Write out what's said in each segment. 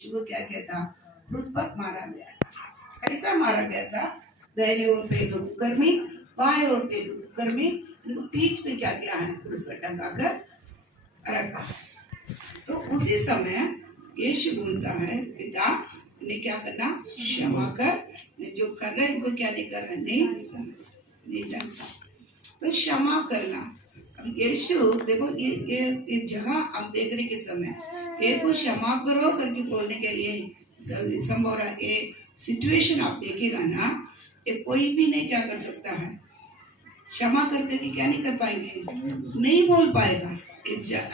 को क्या किया था, क्रूस पर मारा गया था। ऐसा मारा गया था, दाहिने ओर पे दो कर्मी, बाएं ओर पे दो कर्मी, उनको बीच में क्या किया है, क्रूस पर टंगा कर रखा। तो उसी समय यीशु बोलता है, पिता ने क्या करना, क्षमा कर, जो कर रहे हैं उनको क्या नहीं कर रहा, नहीं समझ, नहीं जानता, तो क्षमा करना। यीशु देखो ये जगह आप देखने के समय एक को क्षमा करो करके बोलने के लिए संभव रहा, ये सिचुएशन आप देखेगा ना, ये कोई भी नहीं क्या कर सकता है, क्षमा कर करके क्या नहीं कर पाएंगे, नहीं बोल पाएगा।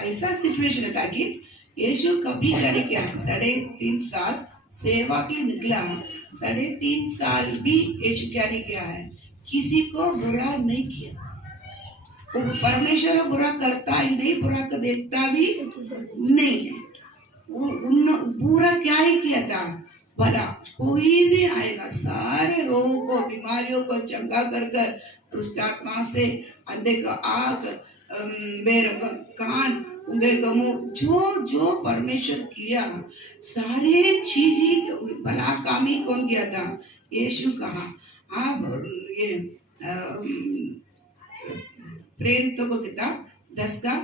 ऐसा सिचुएशन है, ताकि यीशु कभी करे क्या, 3.5 साल सेवा के निकला, 3.5 साल भी यीशु क्या नहीं किया है, किसी को बुरा नहीं किया। वो परमेश्वर बुरा करता ही नहीं, बुरा को देखता भी नहीं है। बुरा क्या ही किया था, भला कोई नहीं आएगा, सारे रोगों को, बीमारियों को चंगा कर कर, दुष्ट आत्मा से, अंधे का आग, बेर कान, उंगे गमो, जो जो परमेश्वर किया, सारे चीजें भला कामी कौन किया था, यीशु कहा। आप ये प्रेरितों को किताब 10 का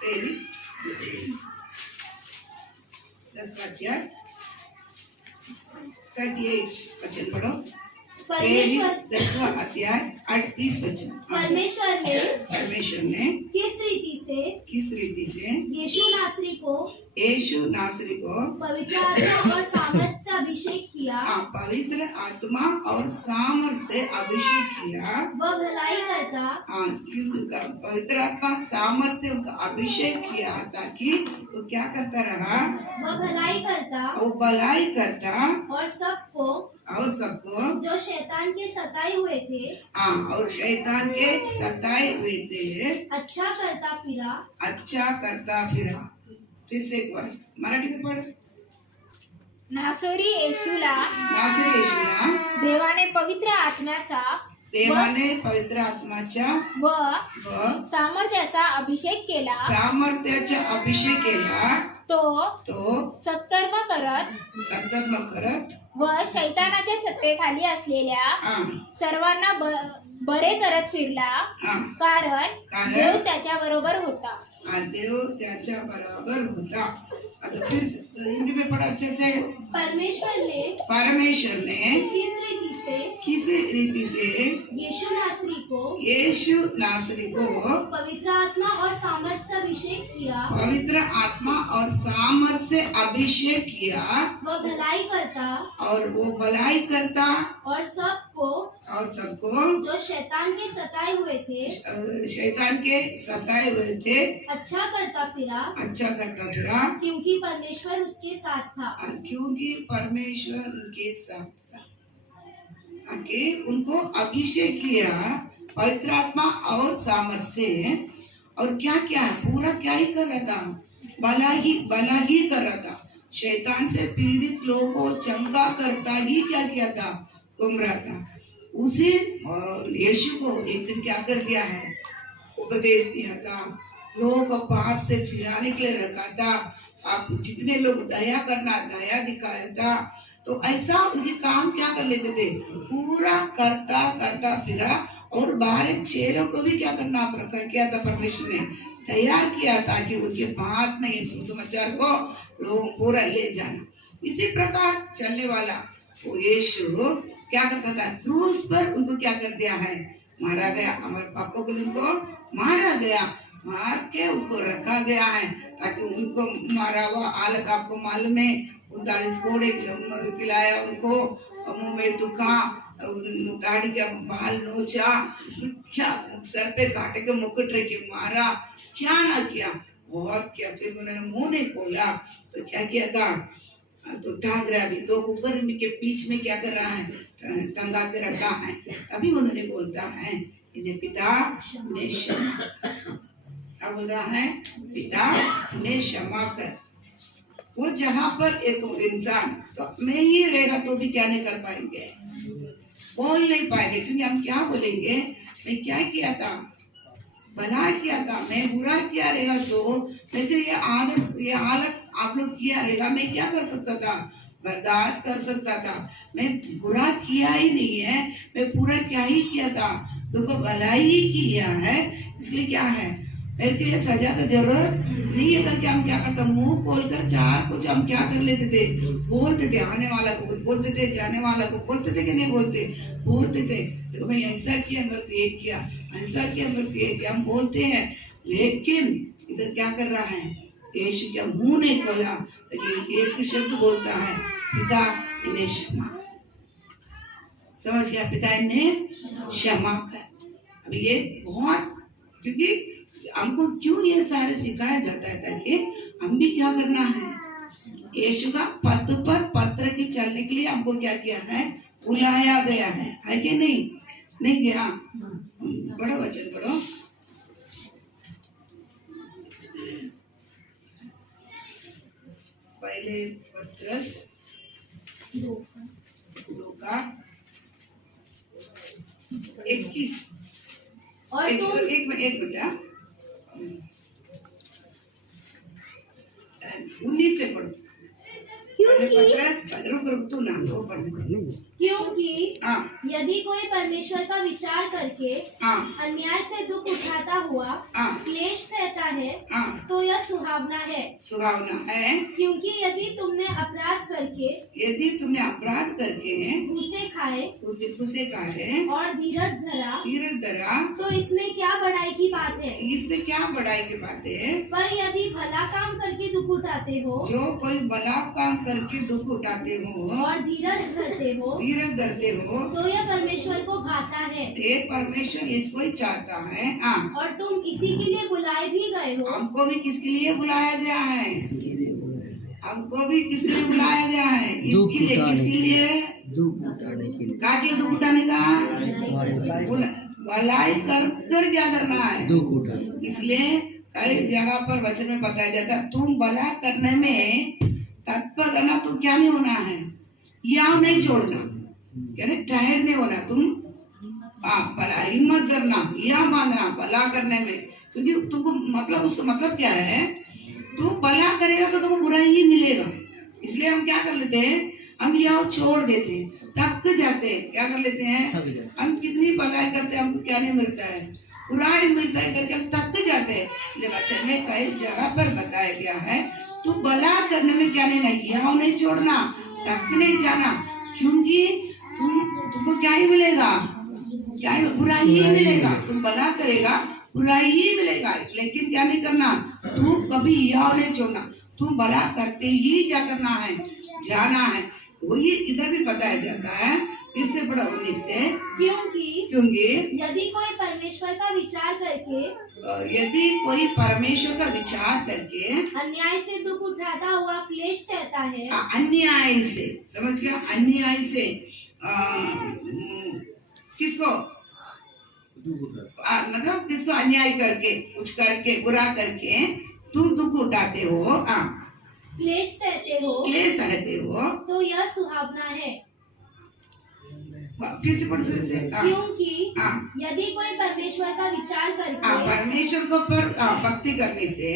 प्रेरित 10 अध्याय 38 वचन पढ़ो। प्रेरित 10वां अध्याय 38 वचन। परमेश्वर ने किस रीति से यीशु नासरी को पवित्र आत्मा और सामर्थ से अभिषेक किया, पवित्र आत्मा और सामर्थ से अभिषेक किया, वह भलाई करता, पवित्र आत्मा सामर्थ से उनका अभिषेक किया, ताकि वो क्या करता रहा, वह भलाई करता और सबको जो शैतान के सताए हुए थे, और शैतान के सताए हुए थे, अच्छा करता फिरा। फिर से एक बार मराठी में पढ़। नासोरी येशूला देवाने पवित्र आत्म्याचा व सामर्थ्याचा अभिषेक केला, तो सत्कर्म करत व शैतानाच्या सत्तेखाली असलेल्या सर्वांना बरे करत फिरला, कारण देव त्याच्या बरोबर होता। आता फिर हिंदी में पढ़ा अच्छे से। परमेश्वर ने किस रीति से यीशु नासरी को पवित्र आत्मा और सामर्थ से अभिषेक किया, वह भलाई करता और सबको जो शैतान के सताए हुए थे, अच्छा करता फिरा, क्योंकि परमेश्वर उसके साथ था। आगे उनको अभिषेक किया पवित्र आत्मा और सामर्थ से, और क्या क्या पूरा क्या ही कर रहा था, भला ही कर रहा था। शैतान से पीड़ित लोगों को चंगा करता ही क्या किया था, घूम रहा था। उसी यीशु को एक दिन क्या कर दिया है, उपदेश दिया था, लोगों को पाप से फिराने के लिए रखा था। आप जितने लोग दया दिखाया था, तो ऐसा उनके काम क्या कर लेते थे, पूरा करता फिरा, और बाहर चेलों को भी क्या करना किया था, परमेश्वर ने तैयार किया, ताकि उनके बाद में ये सुसमाचार को लोग पूरा ले जाना। इसी प्रकार चलने वाला वो यीशु क्या करता था, क्रूस पर उनको क्या कर दिया है, मारा गया। हमारे पापों के लिए उनको मारा गया, मार के उसको रखा गया है, ताकि उनको मारा हुआ हालत आपको मालूम है। 39 कोड़े खिलाया उनको, मुंह में दुखा, दाढ़ी का बाल नोचा, क्या सर पे काटे के मुकुट रख के मारा, क्या ना किया, बहुत क्या। फिर उन्होंने मुंह नहीं खोला तो क्या किया था, तो टांगरा भी 2 कुकर के बीच में क्या कर रहा है, टंगा के रखा है। तभी उन्होंने बोलता है, इन्हें पिता ने क्षमा, क्या बोल रहा है, पिता ने क्षमा कर। वो जहाँ पर एक इंसान तो मैं ही रहेगा तो भी क्या नहीं कर पाएंगे, बोल नहीं पाएंगे, क्योंकि हम क्या बोलेंगे, मैं क्या किया था, भला किया था, मैं बुरा किया रहेगा तो मैं तो ये हालत आप लोग किया रहेगा, मैं क्या कर सकता था, बर्दाश्त कर सकता था। मैं बुरा किया ही नहीं है, मैं पूरा क्या ही किया था, तुमको भलाई ही किया है, इसलिए क्या है मेरे को ये सजा का जरूरत नहीं है करके हम क्या करते, मुंह खोलकर चार कुछ हम क्या कर लेते थे, बोलते थे, आने वाला को कुछ बोलते थे, जाने वाला को बोलते थे कि नहीं बोलते थे, देखो मैं ऐसा किया, मेरे को ये किया, ऐसा किया, मेरे को ये किया, हम बोलते हैं। लेकिन इधर क्या कर रहा है, यीशु क्या मुंह नहीं खोला, लेकिन एक शब्द बोलता है, पिता इन्हें क्षमा कर। समझ गया, पिता इन्हें क्षमा कर। अब ये बहुत, क्योंकि हमको क्यों ये सारे सिखाया जाता है, ताकि हम भी क्या करना है, यीशु का पथ पर पत्र के चलने के लिए हमको क्या किया है, बुलाया गया है कि नहीं गया। बड़ा वचन पढ़ो, पहले पत्रस 2 का 21 और एक मिनट 19 से पढ़ो। रुक तू नाम वो पढ़ने। क्योंकि हाँ। यदि कोई परमेश्वर का विचार करके हाँ। अन्याय से दुख उठाता हुआ हाँ। क्लेश सहता है, हाँ। तो यह सुहावना है। क्योंकि यदि तुमने अपराध करके घुसे खाए और धीरज धरा, तो इसमें क्या बड़ाई की बात है। पर यदि भला काम करके दुख उठाते हो, जो कोई भला काम करके दुख उठाते हो और धीरज धरते हो, तो यह परमेश्वर को भाता है। ये परमेश्वर इसको ही चाहता है। और तुम इसी के लिए बुलाए भी गए हो। हमको भी किसके लिए बुलाया गया है, हमको भी किसके लिए बुलाया गया है, किसके लिए दुख उठाने का, भलाई कर क्या करना है, दुख उठाना। इसलिए कई जगह पर वचन में बताया जाता है, तुम भला करने में तत्पर रहना, तो क्या नहीं होना है, याव नहीं छोड़ना, यानी टायर्ड नहीं होना, तुम भला हिम्मत करना, या बांधना भला करने में, क्योंकि तुमको मतलब उसका मतलब क्या है, तुम भला करेगा तो तुमको बुरा ही मिलेगा। इसलिए हम क्या कर लेते हैं, हम याव छोड़ देते हैं, थक जाते हैं, क्या कर लेते हैं, हम कितनी भलाई करते हैं, हमको क्या नहीं मिलता है, बुरा ही मिलता है करके हम थक जाते हैं। वचन में कई जगह पर बताया गया है, तू भला करने में क्या नहीं, याव नहीं छोड़ना, थक नहीं जाना, क्योंकि तुमको क्या ही मिलेगा, क्या ही बुराई ही मिलेगा। तुम भला करेगा बुराई ही मिलेगा, लेकिन क्या नहीं करना, तू कभी याव नहीं छोड़ना, तू भला करते ही क्या करना है, जाना है। वही इधर भी बताया जाता है, फिर से पढ़ो 19 से। क्योंकि यदि कोई परमेश्वर का विचार करके अन्याय से दुख उठाता हुआ क्लेश सहता है, अन्याय से, समझ गया, अन्याय से किसको, मतलब किसको अन्याय करके, कुछ करके, बुरा करके तुम दुख उठाते हो, क्लेश सहते हो, तो यह सुहावना है। फिर से पढ़, फिर से। क्योंकि यदि कोई परमेश्वर का विचार करके परमेश्वर को पर भक्ति करने से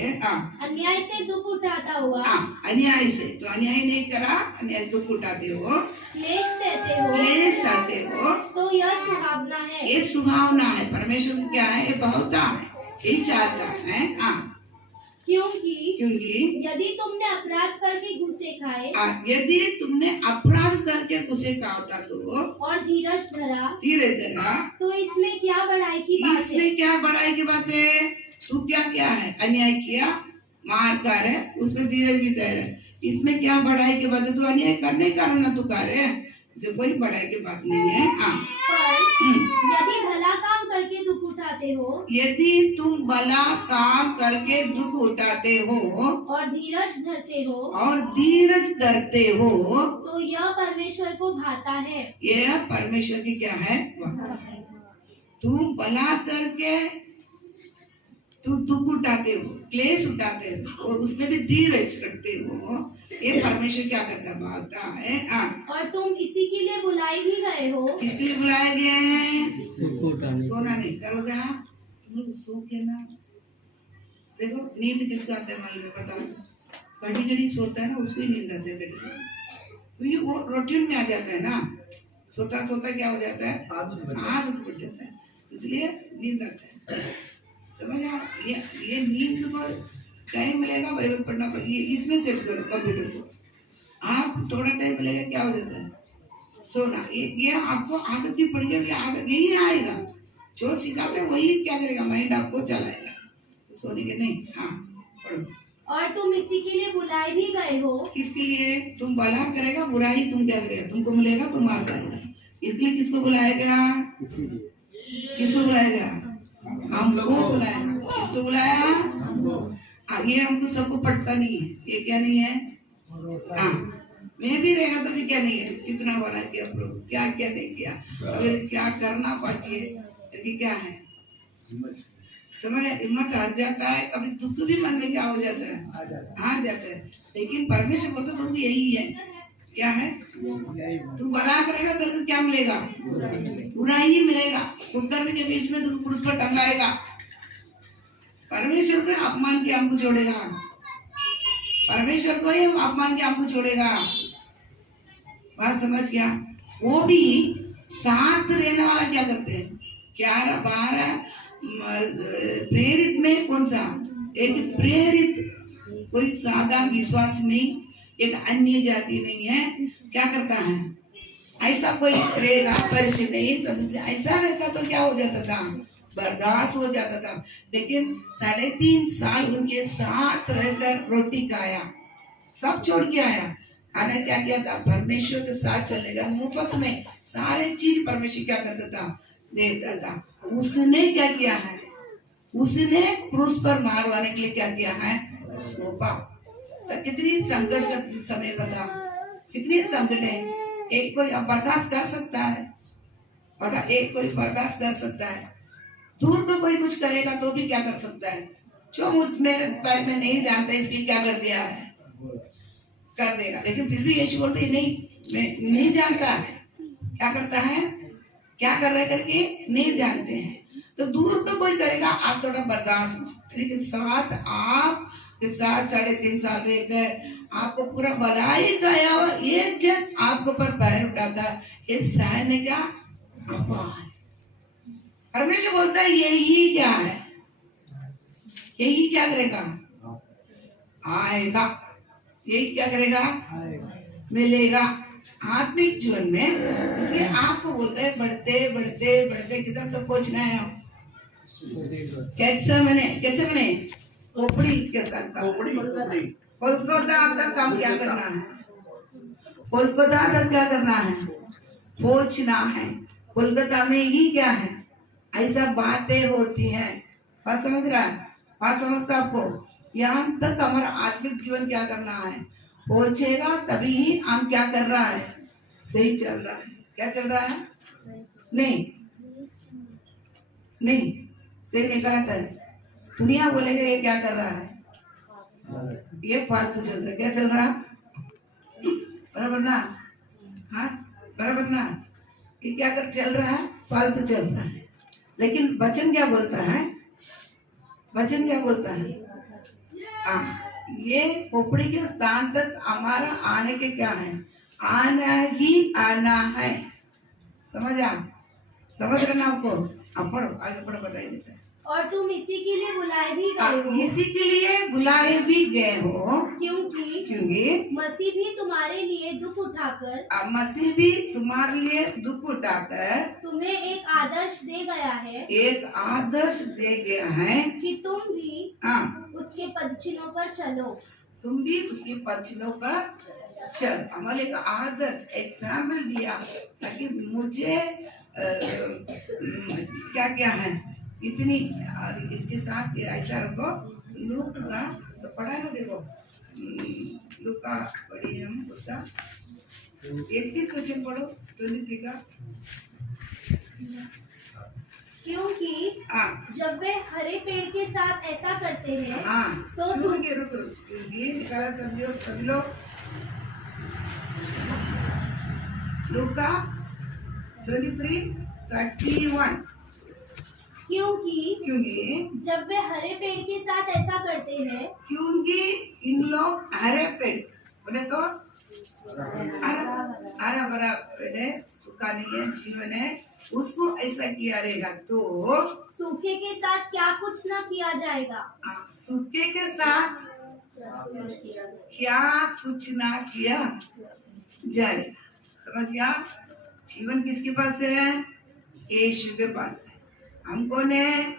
अन्याय से दुख उठाता हुआ, अन्याय से, तो अन्याय नहीं करा, अन्याय दुख उठाते हो, क्लेश सहते हो, तो यह सुहावना है। ये सुहावना है, परमेश्वर को क्या है, ये बहुता है, यही चाहता है। क्योंकि यदि तुमने अपराध करके घुसे खाए, यदि तुमने अपराध करके घुसे खाओ तो, और धीरज धरा, तो इसमें क्या बड़ाई की बात है, इसमें क्या बड़ाई की बात है, तू क्या है, अन्याय किया, मार कर है, उसमें धीरज भी धर, इसमें क्या बड़ाई की बात है, तू अन्याय करने का कारण ना तू कर है, इसे कोई बड़ाई की बात नहीं है। यदि भला काम करके दुख उठाते हो, यदि तुम भला काम करके दुख उठाते हो और धीरज धरते हो, तो यह परमेश्वर को भाता है। यह परमेश्वर की क्या है, तुम भला करके तुम दुख उठाते हो, क्लेश उठाते हो, और उसमें भी धीरज रखते हो, ये परमेश्वर क्या करता है, भावता है। और तुम इसी के लिए बुलाए भी गए हो। किसके लिए बुलाए गए हैं, सोना नहीं करोगा, सो के ना देखो, नींद किसका आता है मालूम है? बताओ। घड़ी घड़ी सोता है ना, उसको ही नींद आता है घड़ी घड़ी, क्योंकि वो रूटीन में आ जाता है ना। सोता सोता क्या हो जाता है? आदत पड़ जाता है, इसलिए नींद आता है। समझ आ? ये नींद को टाइम मिलेगा, बाइबल पढ़ना पड़ेगा, इसमें सेट करो कंप्यूटर को। आप थोड़ा टाइम मिलेगा, क्या हो जाता है? सोना। ये आपको आदत ही पड़ जाएगी, आदत यही आएगा। जो सिखाते हैं वही क्या करेगा, माइंड आपको चलाएगा। सोने के नहीं। हाँ पढ़ो। और तुम इसी के लिए बुलाए भी गए हो। किसके लिए? तुम भला करेगा, बुराई तुम क्या करेगा? तुमको मिलेगा, तुम मार पाएगा। इसलिए किसको बुलाया गया? किसको बुलाया गया? हमको बुलाया। किसको बुलाया? ये हमको सबको पढ़ता नहीं है। ये क्या नहीं है? हाँ, मैं भी रहेगा तो भी क्या नहीं है? कितना बड़ा किया प्रभु, क्या क्या नहीं किया, अभी क्या करना बाकी है, अभी क्या है? समझ? हिम्मत हार जाता है, कभी दुख भी मन में क्या हो जाता है? आ जाता है। लेकिन परमेश्वर बोलता तुम भी यही है। क्या है? तू भला करेगा तो क्या मिलेगा? बुराई ही मिलेगा। कुकर्मी के बीच में तू क्रूस पर टंगाएगा। परमेश्वर को अपमान किया हमको छोड़ेगा, परमेश्वर को ही अपमान किया हमको छोड़ेगा। बात समझ गया? वो भी साथ रहने वाला क्या करते हैं? 11 12 प्रेरित में कौन सा? एक प्रेरित, कोई सादा विश्वास नहीं, एक अन्य जाति नहीं है। क्या करता है? ऐसा कोई रहेगा परिचित नहीं, सब ऐसा रहता तो क्या हो जाता था? बर्दाश्त हो जाता था। लेकिन 3.5 साल उनके साथ रहकर रोटी खाया, सब छोड़ के आया। खाना क्या किया था? परमेश्वर के साथ चलेगा, मुफ्त में सारे चीज परमेश्वर क्या करता था? देता था। उसने क्या किया है? उसने क्रूस पर मारवाने के लिए क्या किया है? सौंपा। तो कितनी संकट का समय बता, कितनी संकट है। एक कोई बर्दाश्त कर सकता है? बता, एक कोई बर्दाश्त कर सकता है? दूर तो कोई कुछ करेगा तो भी क्या कर सकता है? जो मेरे बारे में नहीं जानता इसलिए क्या कर दिया है? कर देगा। लेकिन फिर भी यीशु बोलते नहीं, मैं नहीं जानता है। क्या करता है? क्या कर रहे करके नहीं जानते हैं। तो दूर तो कोई करेगा, आप थोड़ा बर्दाश्त हो सकते, लेकिन साथ आप के साथ 3.5 साल रहकर आपको पूरा भलाई गया हुआ एक जन आपके ऊपर पैर उठाता, ये सहने का अपमान। परमेश्वर बोलता है यही क्या है? यही क्या करेगा? आएगा। यही क्या करेगा? मिलेगा आत्मिक जीवन में। इसलिए आपको बोलते हैं बढ़ते बढ़ते बढ़ते किधर तक पहुंचना है? आप कैसे बने खोपड़ी के साथ कोलकाता तक काम क्या करना है? कोलकाता तक क्या करना है? पहुंचना है। कोलकाता में ही क्या है? ऐसा बातें होती हैं। बात समझ रहा है? बात समझता आपको? यहाँ तक हमारा आत्मिक जीवन क्या करना है? पहुंचेगा तभी ही हम क्या कर रहा है? सही चल रहा है। क्या चल रहा है? नहीं नहीं सही निकालता है। दुनिया बोलेगा ये क्या कर रहा है? ये फालतू चल रहा है। क्या चल रहा? बराबर ना? हाँ बराबर ना? ये क्या कर चल रहा है? फालतू चल रहा है। लेकिन वचन क्या बोलता है? वचन क्या बोलता है? ये खोपड़ी के स्थान तक हमारा आने के क्या है? आना ही आना है। समझ रहे ना आपको? अब पढ़ो, आगे पढ़ो, बताइए देता है। और तुम इसी के लिए बुलाए भी गए हो। इसी के लिए बुलाए भी गए हो, क्योंकि मसीह भी तुम्हारे लिए दुख उठाकर तुम्हें एक आदर्श दे गया है। कि तुम भी उसके पदचिन्हों पर चलो। तुम भी उसके पदचिन्हों पर चल। हमारे एक आदर्श एग्जाम्पल दिया ताकि मुझे क्या क्या है इतनी, और इसके साथ ऐसा रखो। लूक का तो पढ़ा है ना, देखो लूक का पढ़िए हम, उसका 31 वचन पढ़ो, 23 का। क्योंकि जब वे हरे पेड़ के साथ ऐसा करते हैं तो ये निकाला समझो सभी लोग। लूका 23:31 क्योंकि जब वे हरे पेड़ के साथ ऐसा करते हैं, क्योंकि इन लोग हरे पेड़ बोले तो हरा भरा पेड़ है, सूखा नहीं है, जीवन है, उसको ऐसा किया रहेगा तो सूखे के साथ क्या कुछ न किया जाएगा। सूखे के साथ क्या कुछ ना किया जाए। समझ गया? जीवन किसके पास है? यीशु के पास है। हम कौन है?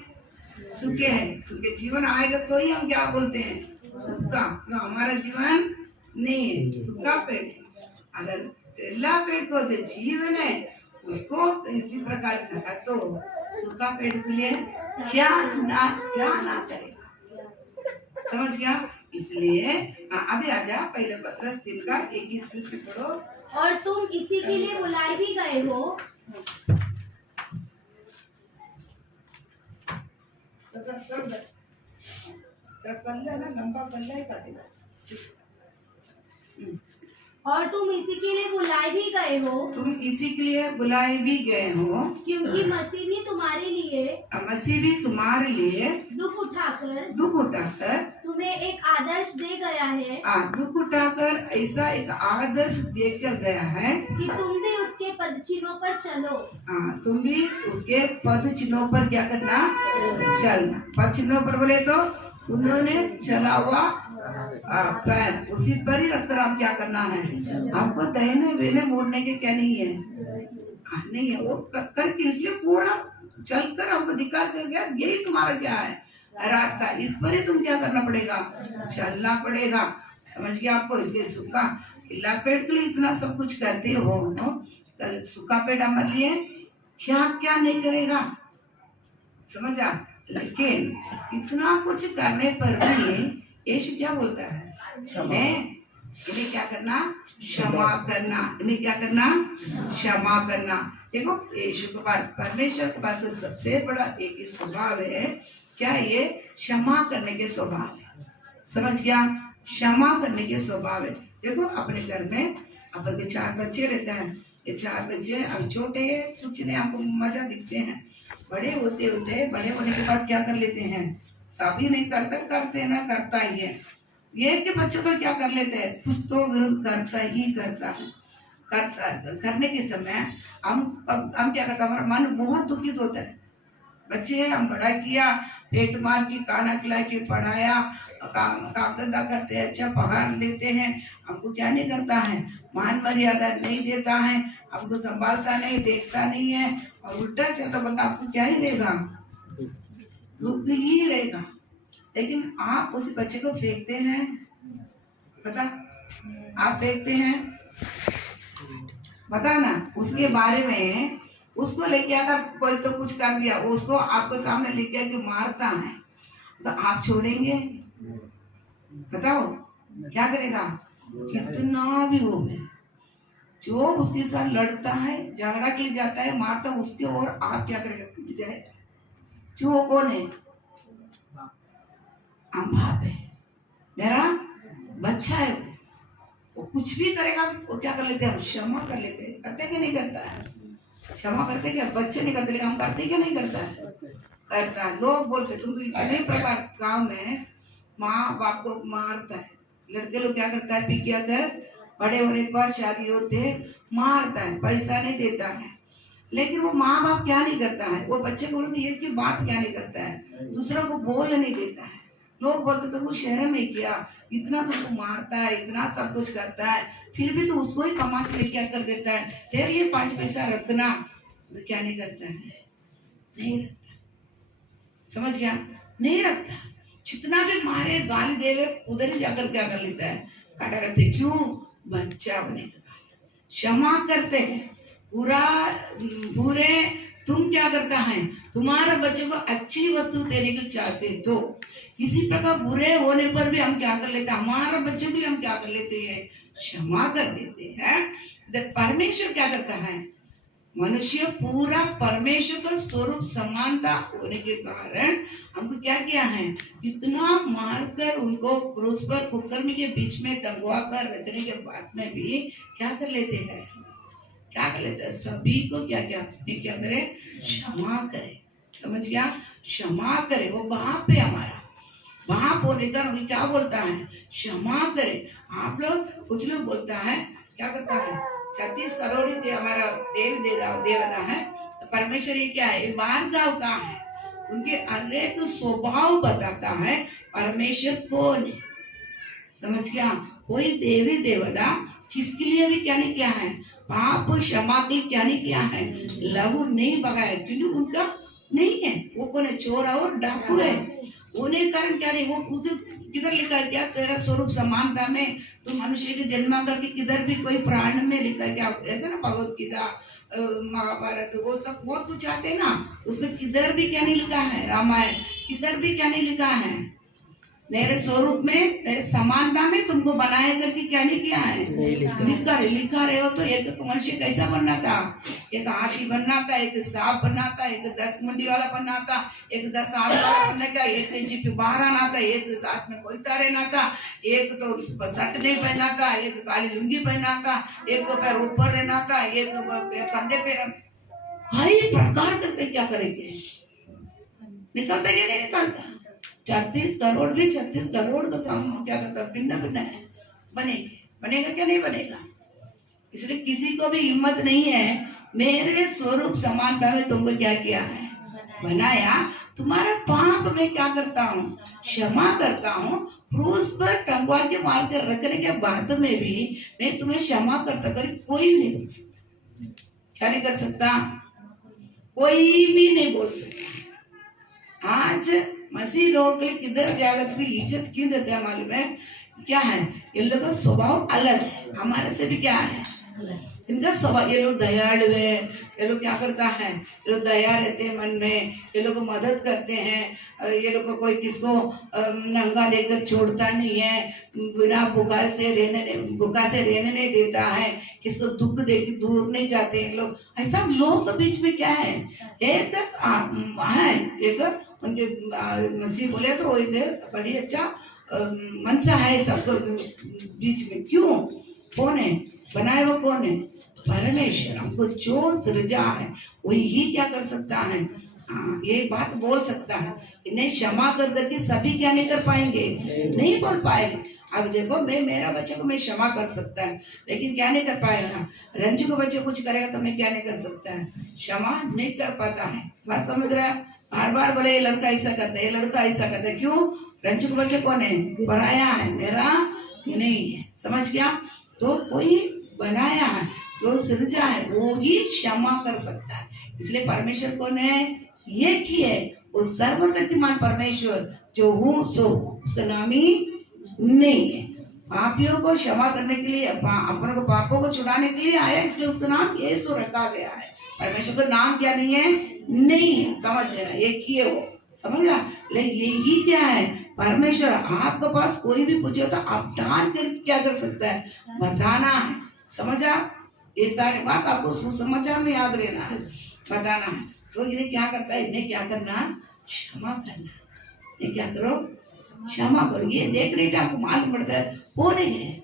सूखे हैं, क्योंकि जीवन आएगा तो ही हम क्या बोलते हैं? सूखा। तो हमारा जीवन नहीं है, सूखा पेड़ है। अगर केला पेड़ को जो जीवन है उसको इसी प्रकार कहा तो सूखा पेड़ के लिए क्या ना करेगा। समझ गया? इसलिए अभी आजा पहले पत्रस 3 का 21 से पढ़ो। और तुम इसी के लिए बुलाए भी गए हो। और तुम इसी के लिए बुलाए भी गए हो। तुम इसी के लिए बुलाए भी गए हो, क्योंकि मसीह भी तुम्हारे लिए दुख उठाकर तुम्हें एक आदर्श दे गया है। दुख उठाकर ऐसा एक आदर्श देकर गया है कि तुम भी उसके पद चिन्हों पर चलो। तुम भी उसके पद चिन्हों पर क्या करना? चलना। पद चिन्हों पर बोले तो उन्होंने चला हुआ पैर उसी पर ही रखकर हम क्या करना है? हमको दाहिने बेने मोड़ने के क्या नहीं है? नहीं है। वो करके इसलिए पूरा चलकर हमको दिखा के गया, यही तुम्हारा क्या है? रास्ता। इस पर ही तुम क्या करना पड़ेगा? चलना पड़ेगा। समझ गया आपको? इसलिए सूखा खिला पेड़ के लिए इतना सब कुछ करते हो, तो सूखा पेड़ हमारे लिए क्या क्या नहीं करेगा। समझा? लेकिन इतना कुछ करने पर भी यीशु क्या बोलता है? इन्हें क्या करना? क्षमा करना। इन्हें क्या करना? क्षमा करना। देखो यीशु के पास, परमेश्वर के पास सबसे बड़ा एक ही स्वभाव है। क्या? ये क्षमा करने के स्वभाव है। समझ गया? क्षमा करने के स्वभाव है। देखो अपने घर में अपन के 4 बच्चे रहते हैं। ये 4 बच्चे अब छोटे हैं, कुछ नहीं आपको मजा दिखते हैं। बड़े होने के बाद क्या कर लेते हैं? सभी नहीं करते ना, करता ही है। ये के बच्चे तो क्या कर लेते हैं? कुछ तो विरोध करता है। करने के समय हम क्या करता है? हमारा मन बहुत दुखित होता है। बच्चे हम बड़ा किया, पेट मार के खाना खिला के पढ़ाया, काम धंधा करते हैं, अच्छा पगार लेते हैं, हमको क्या नहीं करता है? मान मर्यादा नहीं देता है, हमको संभालता नहीं, देखता नहीं है, और उल्टा चलता बोलता आपको क्या ही रहेगा? दुख ही रहेगा। लेकिन आप उस बच्चे को फेंकते हैं, पता? आप फेंकते हैं, पता ना? उसके बारे में उसको लेके अगर कोई तो कुछ कर दिया, उसको आपको सामने लेके आके मारता है, तो आप छोड़ेंगे? बताओ क्या करेगा? कितना भी हो गए, जो उसके साथ लड़ता है, झगड़ा के लिए जाता है, मारता है, उसके और आप क्या करेगा? जाए क्यों? वो कौन है? हम बाप है, मेरा बच्चा है। वो कुछ भी करेगा, वो क्या कर लेते हैं? हम क्षमा कर लेते हैं। करते कि नहीं करता है? क्षमा करते क्या? बच्चे नहीं करते, लेकिन हम करते क्या नहीं करता है? करता है। लोग बोलते तुमको इतने प्रकार गांव में माँ बाप को मारता है, लड़के लोग क्या करता है? पी के अगर बड़े होने पर शादी होते मारता है, पैसा नहीं देता है। लेकिन वो माँ बाप क्या नहीं करता है? वो बच्चे को बोलते एक की बात क्या नहीं करता है? दूसरा को बोल नहीं देता है। लोग बोलते तो वो शहर में किया, इतना तुमको मारता है, इतना सब कुछ करता है, फिर भी तो उसको ही कमा के लिए क्या कर देता है? तेरे लिए 5 पैसा रखना, तो क्या नहीं करता है? नहीं रखता। समझ गया? नहीं रखता। जितना भी मारे गाली देवे उधर ही जाकर क्या कर लेता है? काटा करते। क्यों? बच्चा होने के बाद क्षमा करते हैं। बुरे तुम क्या करता है? तुम्हारे बच्चे को अच्छी वस्तु देने को चाहते तो इसी प्रकार बुरे होने पर भी हम क्या कर लेते हैं? हमारे बच्चे के लिए हम क्या कर लेते हैं? क्षमा कर देते हैं। परमेश्वर क्या करता है? मनुष्य पूरा परमेश्वर का स्वरूप समानता होने के कारण हमको क्या किया है? इतना मारकर उनको क्रूस पर कुकर्मी के बीच में टंगवा कर रखने के बाद में भी क्या कर लेते हैं? क्या कर लेते हैं? सभी को क्या क्या करे? क्षमा करे। समझ गया? क्षमा करे, वो बाप है हमारा। बाप होने का वो क्या बोलता है? क्षमा करे। आप लोग, कुछ लोग बोलता है, क्या करता है, 36 करोड़ ही हमारा देवता है, तो परमेश्वर ये क्या है, भार्गव का है। उनके अनेक स्वभाव बताता है परमेश्वर कौन है। समझ गया? कोई देवी देवता किसके लिए भी क्या नहीं किया है, पाप क्षमा के लिए क्या नहीं किया है, लहू नहीं बगाया, क्योंकि उनका नहीं है। वो कौन है? चोर और डाकू है। उन्हें कारण क्या नहीं, वो किधर लिखा है क्या, तेरा स्वरूप समानता में तुम मनुष्य के जन्मा करके, किधर भी कोई प्राण में लिखा क्या, ऐसा ना भगवत गीता, महाभारत, वो सब वो तो चाहते हैं ना, उसमें किधर भी क्या नहीं लिखा है, रामायण किधर भी क्या नहीं लिखा है, मेरे स्वरूप में, मेरे समानता में तुमको बनाए करके क्या नहीं किया है, लिखा रहे हो। तो एक मनुष्य कैसा बनना था, एक हाथी बनना था, एक सांप बनना था, एक 10 मुंडी वाला बनना था, एक 10 हाथ वाला बनने का, एक जीप बाहर आना था, एक हाथ में कोयता रहना था, एक तो शर्ट नहीं पहना था, एक काली लुंगी पहना था, एक को पैर ऊपर रहना था, एक कंधे पे। कई प्रकार करके क्या करेंगे, निकलता क्या नहीं निकलता। 36 करोड़ भी 36 करोड़ का सामना क्या करता, भिन्न भिन्न है, बनेगा क्या नहीं बनेगा। इसलिए किसी को भी हिम्मत नहीं है, मेरे स्वरूप समानता में तुमको क्या किया है, बनाया। तुम्हारा पाप में क्या करता हूँ, क्षमा करता हूँ। क्रूस पर टंगवा के मार कर रखने के बाद में भी मैं तुम्हें क्षमा करता कर, कोई नहीं बोल सकता। क्या नहीं कर सकता, कोई भी नहीं बोल सकता। आज मसीह लोग के किधर जागत भी इज्जत क्यों देते हैं मालूम है क्या है, इन लोगों का स्वभाव अलग है, हमारे से भी क्या है, इनका स्वभाव। ये लोग दयालु है, ये लोग क्या करता है, ये लोग दया रहते हैं मन में, ये लोग मदद करते हैं, ये लोग को कोई किसको नंगा देकर छोड़ता नहीं है, बिना भूखा से रहने नहीं देता है, किसको दुख देकर दूर नहीं जाते हैं लोग। ऐसा लोग के बीच में क्या है, एक एक उनके मसीह बोले तो एक बड़ी अच्छा मनसा है सबको बीच में। क्यों, कौन है बनाए, वो कौन है, परमेश्वर। हमको जो सृजा है वही क्या कर सकता है, ये बात बोल सकता है। इन्हें क्षमा कर करके सभी क्या नहीं कर पाएंगे, नहीं बोल पाएंगे। अब देखो, मैं मेरा बच्चे को मैं क्षमा कर सकता है, लेकिन क्या नहीं कर पाएगा। रंजू को बच्चे कुछ करेगा तो मैं क्या नहीं कर सकता है, क्षमा नहीं कर पाता है। बात समझ रहा है? बार बार बोले ये लड़का ऐसा करता है, ये लड़का ऐसा करता है, क्यों, रंजू को बच्चे कौन है, पराया है, मेरा नहीं है। समझ गया? तो कोई बनाया है, जो सृजा है वो ही क्षमा कर सकता है। इसलिए परमेश्वर कौन है, एक ही है, वो सर्वशक्तिमान परमेश्वर, जो हूँ सो, उसका नाम ही नहीं है। पापियों को क्षमा करने के लिए, अपनों को पापों को छुड़ाने के लिए आया, इसलिए उसका नाम यीशु रखा गया है। परमेश्वर का नाम क्या नहीं है, नहीं है। समझ लेना, एक ही है वो, समझा। लेकिन यही क्या है, परमेश्वर आपके पास कोई भी पूछे तो आप डांट कर क्या कर सकता है, बताना है। समझा? ये सारी बात आपको सुसमाचार में याद रहना है, बताना है। तो ये क्या करता है, इन्हें क्या करना, क्षमा करना। ये क्या करो, क्षमा करो। ये देख रही आपको मालूम पड़ता है कौन है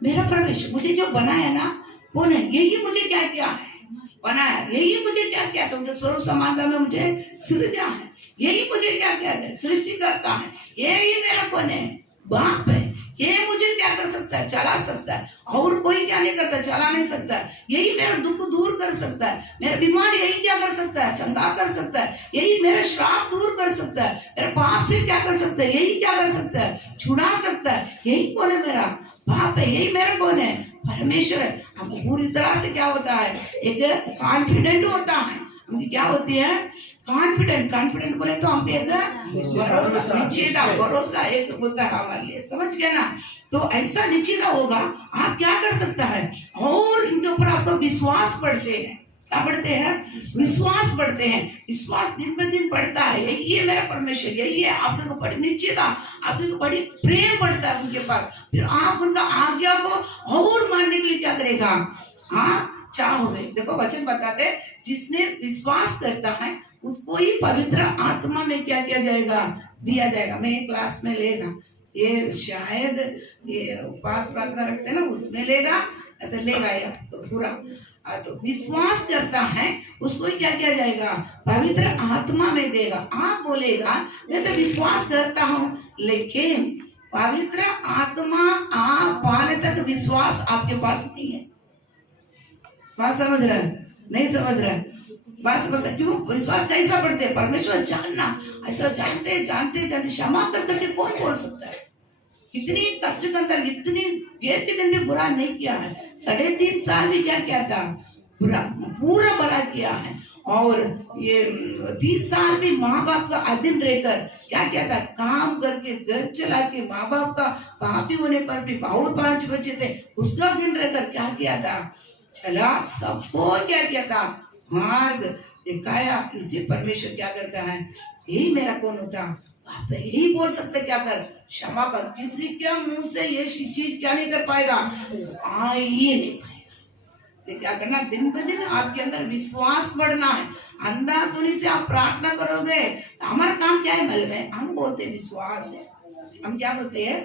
मेरा परमेश्वर, मुझे जो बनाया ना कौन है, यही मुझे क्या किया है, बनाया, यही मुझे क्या किया, तो उनके स्वरूप समानता में मुझे सृजा है, यही मुझे क्या किया है, सृष्टि करता है, यही मेरा कौन है, बाप है। ये मुझे क्या कर सकता है, चला सकता है, और कोई क्या नहीं करता, चला नहीं सकता। यही मेरा दुख दूर कर सकता है, मेरा बीमार यही क्या कर सकता है, चंगा कर सकता है। यही मेरा श्राप दूर कर सकता है, मेरे पाप से क्या कर सकता है, यही क्या कर सकता है, छुड़ा सकता है। यही कौन है, मेरा बाप है, यही मेरा कौन है, परमेश्वर है। हमको पूरी तरह से क्या होता है, एक कॉन्फिडेंट होता है। हमकी क्या होती है, कॉन्फिडेंट बोले तो हम एक भरोसा, निश्चिता, भरोसा एक होता है हमारे लिए। समझ गया ना? तो ऐसा निश्चिता होगा, आप क्या कर सकता है, और इनके ऊपर आपका विश्वास बढ़ते हैं। क्या बढ़ते हैं, विश्वास बढ़ते हैं। विश्वास दिन ब दिन बढ़ता है, ये मेरा परमेश्वर, यही है। आपके को बड़ी निश्चिता, आपके को बड़ी प्रेम बढ़ता है उनके पास। फिर आप उनका आज्ञा को और मानने के लिए क्या करेगा, हाँ चाहोगे। देखो वचन बताते, जिसने विश्वास करता है उसको ही पवित्र आत्मा में क्या किया जाएगा, दिया जाएगा। मैं एक क्लास में लेगा, ये शायद ये उपवास प्रार्थना रखते हैं ना, उसमें लेगा तो लेगा ये तो पूरा। तो विश्वास करता है उसको क्या किया जाएगा, पवित्र आत्मा में देगा। आप बोलेगा मैं तो विश्वास करता हूँ, लेकिन पवित्र आत्मा आप पाने तक विश्वास आपके पास नहीं है। बात समझ रहा है? नहीं समझ रहा है? बात समझ रहा? क्यों विश्वास कैसा पढ़ते हैं? परमेश्वर जानना, ऐसा जानते जानते जानते क्षमा कर करके कौन बोल सकता है? इतनी कष्ट के अंदर इतनी एक के दिन में बुरा नहीं किया है, 3.5 साल में क्या किया था, बुरा पूरा भला किया है। और ये 30 साल भी माँ बाप का अधीन रहकर क्या किया था, काम करके घर चला के माँ बाप का पापी होने पर भी और 5 बच्चे थे उसका अधीन रहकर क्या किया था, चला सबको क्या किया था, मार्ग दिखाया। इसी परमेश्वर क्या करता है, यही मेरा कौन होता, आप यही बोल सकते क्या कर, क्षमा कर। किसी के मुंह से ये चीज क्या नहीं कर पाएगा, आ ही नहीं पाएगा। तो क्या करना, दिन ब दिन आपके अंदर विश्वास बढ़ना है। अंधाधुनी से आप प्रार्थना करोगे, हमारा काम क्या है मालूम है, हम बोलते हैं विश्वास है, हम क्या बोलते हैं,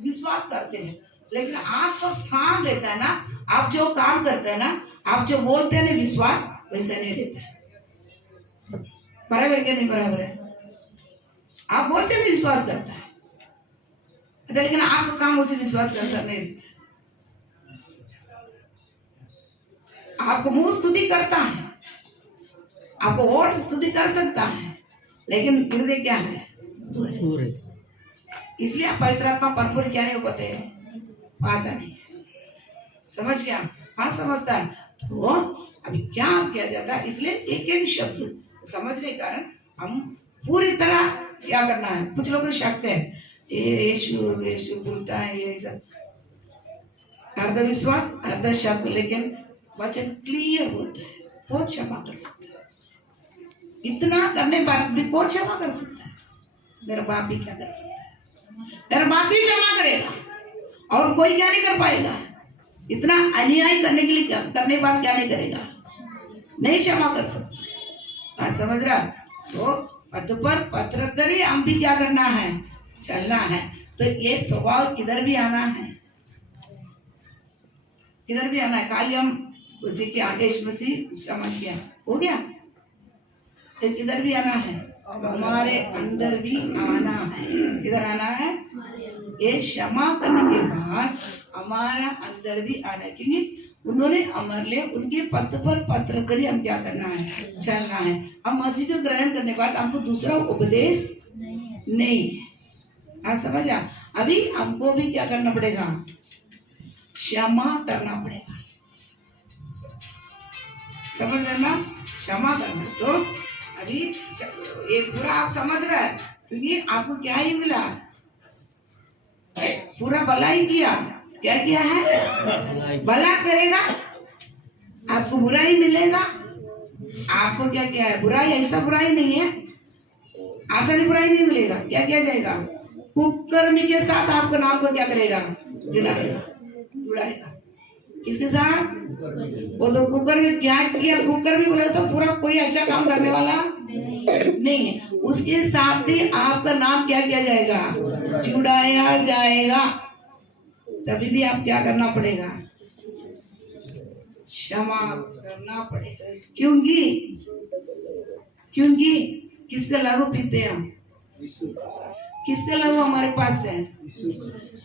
विश्वास करते हैं। लेकिन आपका काम रहता है ना, आप जो काम करते हैं ना, आप जो बोलते हैं ना विश्वास, वैसा नहीं रहता है। बराबर क्या नहीं बराबर है? आप बोलते हैं विश्वास करता है, लेकिन आपका काम उसे विश्वास का असर नहीं रहता। आपको मुंह स्तुति करता है, आपको वोट स्तुति कर सकता है, लेकिन हृदय क्या है, दूर है। इसलिए आप पवित्र आत्मा परिपूर्ण क्या नहीं हो पाते हैं, पाता नहीं है। समझ गया? हाँ समझता है। तो अभी क्या किया जाता है, इसलिए एक एक शब्द समझने के कारण हम पूरी तरह क्या करना है। कुछ लोग शक है, यीशु यीशु बोलता है, ये सब अर्ध विश्वास अर्ध शक, लेकिन वचन क्लियर बोलता है, कौन क्षमा कर सकता है? इतना करने पर भी कौन क्षमा कर सकता है? मेरा बाप भी क्या कर सकता है, मेरा बाप भी क्षमा करेगा और कोई क्या नहीं कर पाएगा। इतना अन्याय करने के लिए करने के बाद क्या नहीं करेगा, नहीं क्षमा कर सकता। समझ रहा? तो पथ पर पत्र करी, हम भी क्या करना है, चलना है। तो ये स्वभाव किधर भी आना है, किधर भी आना है। काल हम उसी के आगे मसीह क्षमा किया, हो गया, तो किधर भी आना है, हमारे अंदर भी आना है। किधर आना है, ये क्षमा करने के बाद हमारा अंदर भी आना है, क्योंकि उन्होंने हमारे लिए उनके पथ पर पत्र करी, हम क्या करना है, चलना है। हम मसीह को ग्रहण करने के बाद हमको दूसरा उपदेश नहीं है। हाँ समझा? अभी हमको भी क्या करना पड़ेगा, क्षमा करना पड़ेगा। समझ रहे ना, क्षमा करना। तो अभी ये पूरा आप समझ रहे हैं, क्योंकि आपको क्या ही मिला, पूरा भला ही किया। क्या किया है, भला करेगा, आपको बुराई मिलेगा। आपको क्या किया है, बुराई, ऐसा बुराई नहीं है, आसानी बुराई नहीं मिलेगा। क्या किया जाएगा, कुकर्मी के साथ आपको नाम को क्या करेगा, जुड़ाएगा। किसके साथ, वो तो कुकर्मी क्या किया, कुकर्मी बोले तो पूरा कोई अच्छा काम करने वाला नहीं है, उसके साथ ही आपका नाम क्या किया जाएगा, जुड़ाया जाएगा। तभी भी आप क्या करना पड़ेगा, क्षमा करना पड़ेगा। क्योंकि किसका लागू पीते हैं हम, किसका लागू हमारे पास है,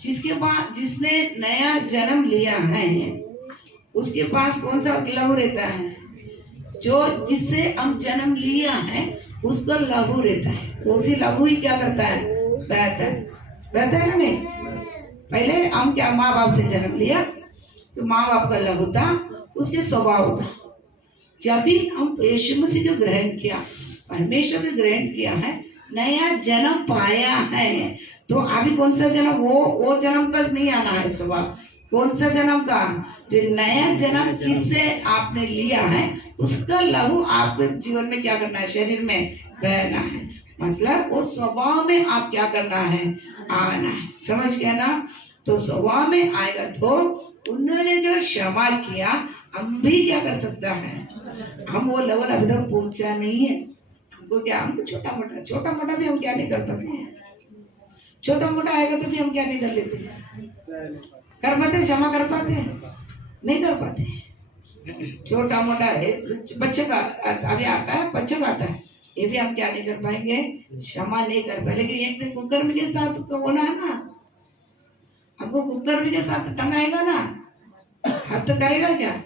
जिसके पास, जिसने नया जन्म लिया है उसके पास कौन सा लहू रहता है, जो जिससे हम जन्म लिया है उसका लहू रहता है। उसी लहू ही क्या करता है, बहता है हमें। पहले हम क्या, माँ बाप से जन्म लिया, तो माँ बाप का लहू था, उसके स्वभाव था। जब भी हम यीशु मसीह को ग्रहण किया, परमेश्वर को ग्रहण किया है, नया जन्म पाया है, तो अभी कौन सा जन्म, वो जन्म का नहीं आना है स्वभाव। कौन सा जन्म का, जो नया जन्म किससे आपने लिया है, उसका लहू आपके जीवन में क्या करना है, शरीर में बहना है। मतलब वो स्वभाव में आप क्या करना है, आना है। समझ गया ना? तो स्वभाव में आएगा। तो उन्होंने जो क्षमा किया, हम भी क्या कर सकता है, हम वो लेवल अभी तक पहुंचा नहीं है। हमको क्या, हमको छोटा मोटा भी हम क्या नहीं कर पाते हैं। छोटा मोटा आएगा तो भी हम क्या नहीं कर लेते हैं, कर पाते, क्षमा कर पाते हैं, नहीं कर पाते। छोटा मोटा है, बच्चे का अभी आता है, बच्चे का आता है, ये भी हम क्या नहीं कर पाएंगे, क्षमा नहीं कर पाए। लेकिन एक दिन कुकर्म के साथ तो होना है ना, हमको कुकर्म के साथ टंगाएगा ना, हद करेगा क्या?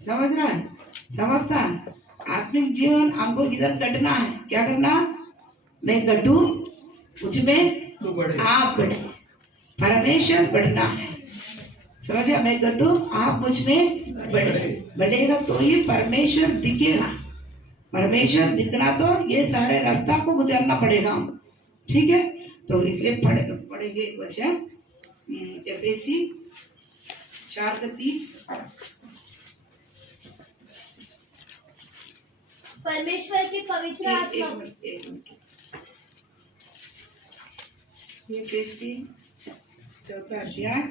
समझ रहा है? समझता है? आत्मिक जीवन हमको इधर कटना है। क्या करना? मैं घटू, मुझमें आप बढ़े, परमेश्वर बढ़ना है। समझा? मैं घटू, आप मुझमें बढ़ेगा तो ही परमेश्वर दिखेगा। परमेश्वर दिखना तो ये सारे रास्ता को गुजरना पड़ेगा। ठीक है, तो इसलिए पढ़ेंगे एक वचन, एफएसी 4:30। परमेश्वर के पवित्र आत्मा, एफएसी 4 अध्याय,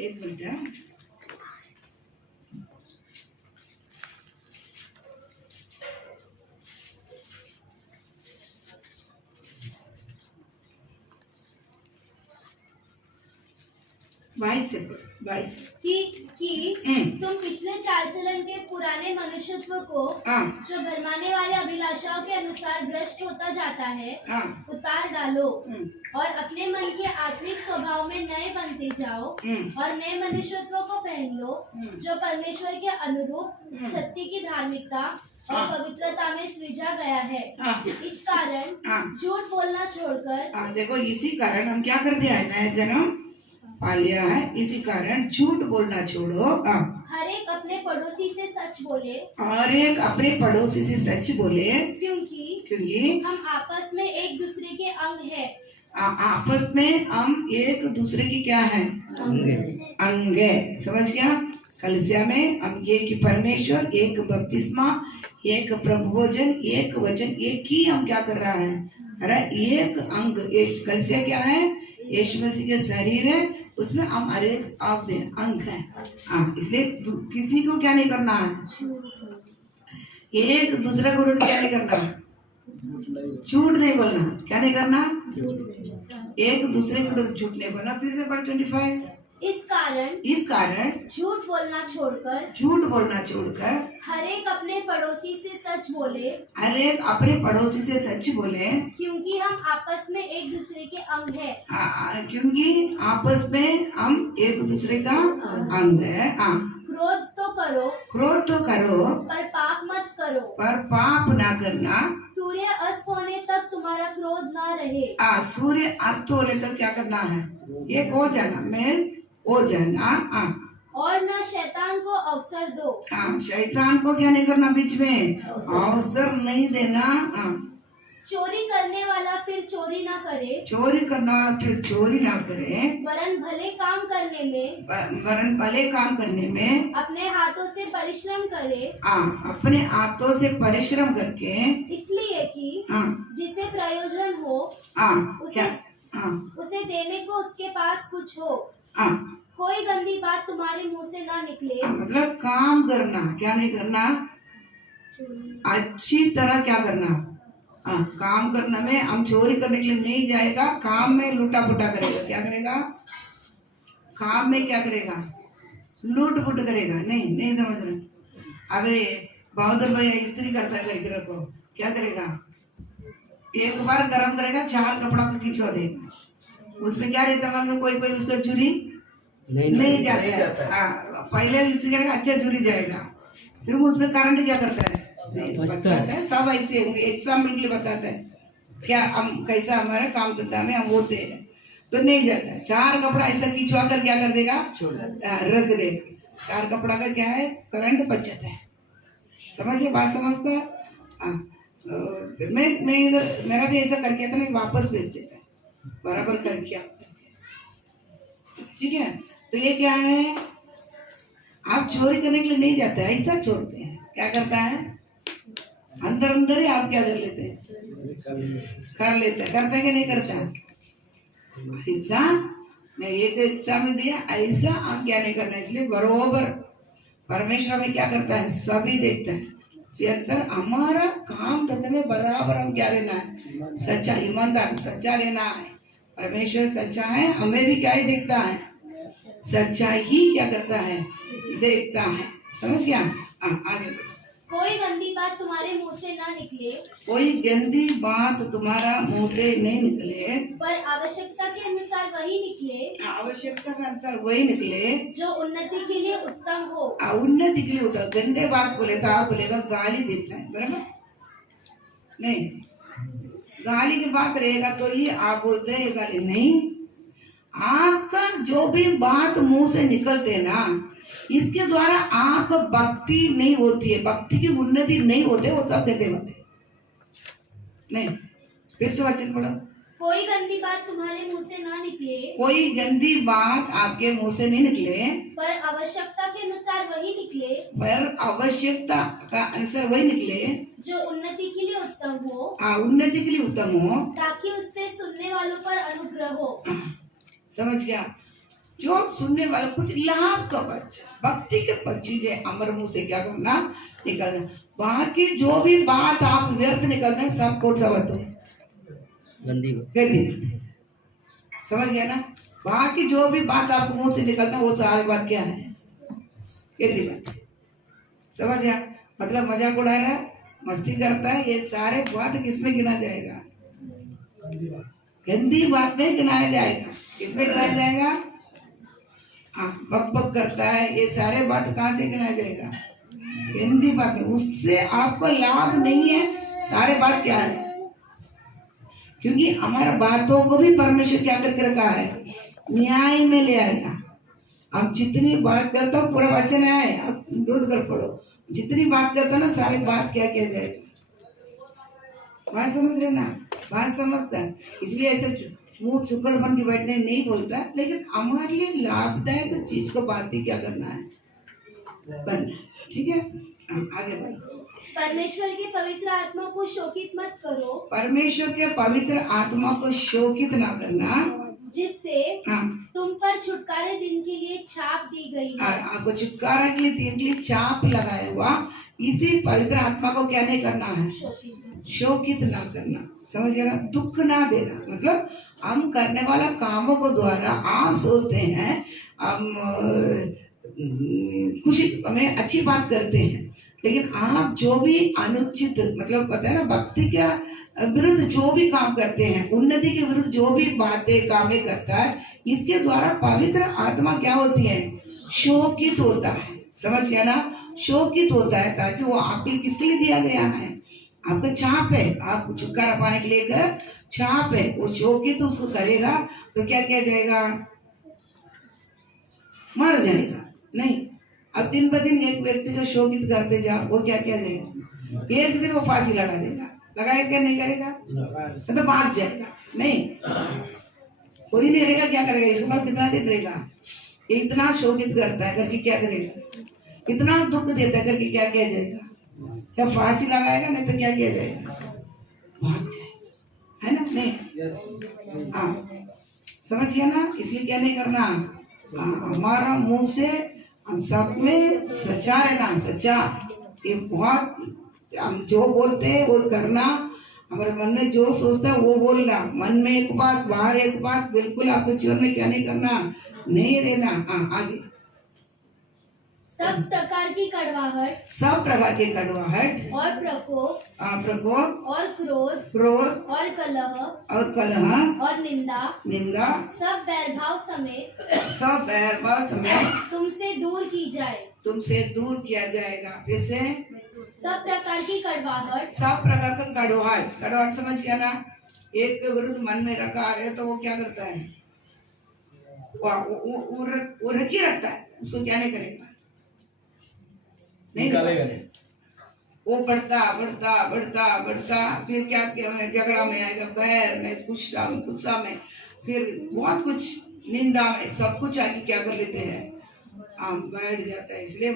एक मिनट, बाईस कि तुम पिछले चाल चलन के पुराने मनुष्यत्व को जो भरमाने वाले अभिलाषाओं के अनुसार भ्रष्ट होता जाता है उतार डालो और अपने मन के आत्मिक स्वभाव में नए बनते जाओ और नए मनुष्यत्व को पहन लो जो परमेश्वर के अनुरूप सत्य की धार्मिकता और पवित्रता में सृजा गया है। इस कारण झूठ बोलना छोड़कर, देखो इसी कारण हम क्या कर दिया है, नया जन्म पा लिया है, इसी कारण झूठ बोलना छोड़ो। हर एक अपने पड़ोसी से सच बोले, और एक अपने पड़ोसी से सच बोले, क्योंकि हम आपस में एक दूसरे के अंग है। आपस में हम एक दूसरे की क्या है, अंग है। समझ गया? कलीसिया में हम एक ही परमेश्वर, एक बपतिस्मा, एक प्रभु भोजन, एक वचन, एक ही हम क्या कर रहा है, अरे एक अंग। कलीसिया क्या है? यीशु मसीह के शरीर है, उसमें हम हर एक अंग है। इसलिए किसी को क्या नहीं करना है, एक दूसरे को क्या नहीं करना, झूठ नहीं बोलना। क्या नहीं करना? एक दूसरे को झूठ नहीं बोलना। फिर से पढ़ 25। इस कारण झूठ बोलना छोड़कर हर एक अपने पड़ोसी से सच बोले, क्योंकि हम आपस में एक दूसरे के अंग है। क्योंकि आपस में हम एक दूसरे का अंग है। क्रोध तो करो पर पाप मत करो, पर पाप ना करना। सूर्य अस्त होने तक तुम्हारा क्रोध ना रहे। सूर्य अस्त होने तक क्या करना है, एक हो जाना, मेल हो जाना। और न शैतान को अवसर दो। शैतान को क्या नहीं करना, बीच में अवसर नहीं देना। चोरी करने वाला फिर चोरी ना करे, वरन भले काम करने में अपने हाथों से परिश्रम करे। अपने हाथों से परिश्रम करके, इसलिए कि जिसे प्रयोजन हो उसे देने को उसके पास कुछ हो। कोई गंदी बात तुम्हारे मुंह से ना निकले। मतलब काम करना, क्या नहीं करना, अच्छी तरह क्या करना। काम करने में हम चोरी करने के लिए नहीं जाएगा, काम में लूटा पुटा करेगा। क्या करेगा? काम में क्या करेगा, लूट पुट करेगा। नहीं समझ रहे? अबे बहादुर भैया इस्त्री करता है घर को, क्या करेगा, एक बार गरम करेगा, 4 कपड़ा को खिंचवा देगा। उसमें क्या रहता है, कोई उसका चुरी नहीं जाता है। पहले इस्त्री करेगा, अच्छा चुरी जाएगा, फिर उसमें करंट क्या करता है, बताता है। सब ऐसे एग्जाम के लिए बताता है क्या हम कैसा हमारा काम धंधा में हम होते हैं, तो नहीं जाता है। 4 कपड़ा ऐसा खिंचवा कर क्या कर देगा, रख देगा। 4 कपड़ा का क्या है, करंट बच जाता है। समझिए बात, समझता है? मैं इधर मेरा भी ऐसा करके था ना, वापस भेज देता है बराबर करके। ठीक है, तो ये क्या है, आप चोरी करने के लिए नहीं जाते, ऐसा छोड़ते हैं। क्या करता है, अंदर ही आप क्या कर लेते हैं, करता है कि नहीं करता। ऐसा मैं एक एग्जाम में दिया, ऐसा आप क्या नहीं करना। इसलिए बरोबर परमेश्वर में क्या करता है, सभी देखता है। सर हमारा काम धंधे में बराबर हम क्या रहना है, सच्चा, ईमानदार, सच्चा रहना है। परमेश्वर सच्चा है, हमें भी क्या ही देखता है, सच्चाई ही क्या करता है, देखता है। समझ गया? आगे बढ़ो। कोई गंदी बात तुम्हारे मुंह से ना निकले, कोई गंदी बात तुम्हारा मुंह से नहीं निकले, पर आवश्यकता के अनुसार वही निकले, आवश्यकता के अनुसार वही निकले जो उन्नति के लिए उत्तम हो। उन्नति के लिए होता। गंदे बात बोले तो आप बोलेगा गाली देता है, बराबर नहीं? गाली की बात रहेगा तो ये आप बोलते हैं गाली नहीं। आपका जो भी बात मुंह से निकलते ना, इसके द्वारा आप भक्ति नहीं होती है, भक्ति की उन्नति नहीं होते, वो सब गंदे होते नहीं। फिर से वचन पढ़ो। कोई गंदी बात तुम्हारे मुंह से ना निकले, कोई गंदी बात आपके मुंह से नहीं निकले, पर आवश्यकता के अनुसार वही निकले, पर आवश्यकता का अनुसार वही निकले, जो उन्नति के लिए उत्तम हो, उन्नति के लिए उत्तम हो, ताकि उससे सुनने वालों पर अनुग्रह हो। समझ गया? जो सुनने वाला कुछ लाभ का बच्चा, भक्ति के पक्षी है, अमर मुंह से क्या करना, निकलना। बाकी जो भी बात आप व्यर्थ निकलते हैं सब कौन सा बात है, गंदी बात। समझ गया ना? बाकी जो भी बात आपको मुंह से निकलता है वो सारी बात क्या है, गंदी बात। समझ गया? मतलब मजाक उड़ा रहा है, मस्ती करता है, ये सारे बात किसमें गिना जाएगा, गंदी बात में गिनाया जाएगा। किसमें गिनाया जाएगा? बक बक करता है, ये सारे बात कहाँ से गिनाया जाएगा, गंदी बात में। उससे आपको लाभ नहीं है, सारे बात क्या है, क्योंकि हमारा बातों को भी परमेश्वर क्या करके रखा है, न्याय में ले आएगा। अब जितनी बात करता हूँ, पूरा वचन है, आप ढूंढ कर पढ़ो, जितनी बात करता ना सारी बात क्या किया जाएगा। बात समझ रहे ना? बात समझता है, इसलिए ऐसे मुंह चुकड़ बन के बैठने नहीं बोलता, लेकिन हमारे लिए लाभदायक चीज को बात ही क्या करना है, करना। ठीक है, आगे बढ़ो। परमेश्वर के पवित्र आत्मा को शोकित मत करो, परमेश्वर के पवित्र आत्मा को शोकित ना करना, जिससे तुम पर छुटकारे दिन के लिए छाप दी गई है। आपको छुटकारा के लिए दिन के लिए छाप लगाया हुआ इसी पवित्र आत्मा को क्या नहीं करना है, शोकित ना करना। समझ गया ना? दुख ना देना, मतलब हम करने वाला कामों को द्वारा आप सोचते हैं हम खुशी में अच्छी बात करते हैं, लेकिन आप जो भी अनुचित, मतलब पता है ना, भक्ति के विरुद्ध जो भी काम करते हैं, उन्नति के विरुद्ध जो भी बातें कामें करता है, इसके द्वारा पवित्र आत्मा क्या होती है, शोकित होता है। समझ गया ना? शोकित होता है, ताकि वो आपके लिए किसके लिए दिया गया है, आपका छाप है, आपको छुटकारा पाने के लिए एक छाप है। वो शोकित उसको करेगा तो क्या किया जाएगा, मर जाएगा नहीं। अब दिन ब दिन एक व्यक्ति को शोकित करते जाओ, वो क्या किया जाएगा, एक दिन वो फांसी लगा देगा, लगाएगा क्या नहीं करेगा, तो भाग जाएगा नहीं, कोई नहीं रहेगा, क्या करेगा, इसके पास कितना दिन रहेगा, इतना शोकित करता है करके क्या करेगा, इतना दुख देता है करके क्या किया जाएगा, क्या फांसी लगाएगा, नहीं तो क्या किया जाएगा, भाग जाएगा, है ना? नहीं, हाँ, समझ गया ना? इसलिए क्या नहीं करना, हमारा मुंह से हम सब में सच्चा रहना, सच्चा। ये बहुत, हम जो बोलते हैं वो करना, हमारे मन में जो सोचता है वो बोलना, मन में एक बात बाहर एक बात, बिल्कुल आपको जीवन में क्या नहीं करना, नहीं रहना। आगे, सब प्रकार की कड़वाहट, सब प्रकार की कड़वाहट और प्रकोप, प्रकोप और क्रोध, क्रोध और कलह, और कलह, और निंदा, निंदा, सब बैरभाव समेत, सब बैरभाव समेत तुमसे दूर की जाए, तुमसे दूर किया जाएगा। फिर से, सब प्रकार की कड़वाहट, सब प्रकार का कड़वाहट, कड़वाहट समझ गया ना? एक के विरुद्ध मन में रखा है तो वो क्या करता है, वो रखी रखता है, उसको क्या नहीं करेगा, नहीं वो बढ़ता बढ़ता बढ़ता बढ़ता, फिर क्या झगड़ा में आएगा, बैर में, गुस्सा में, फिर बहुत कुछ निंदा में, सब कुछ आके क्या कर लेते हैं, हम बैठ जाता है। इसलिए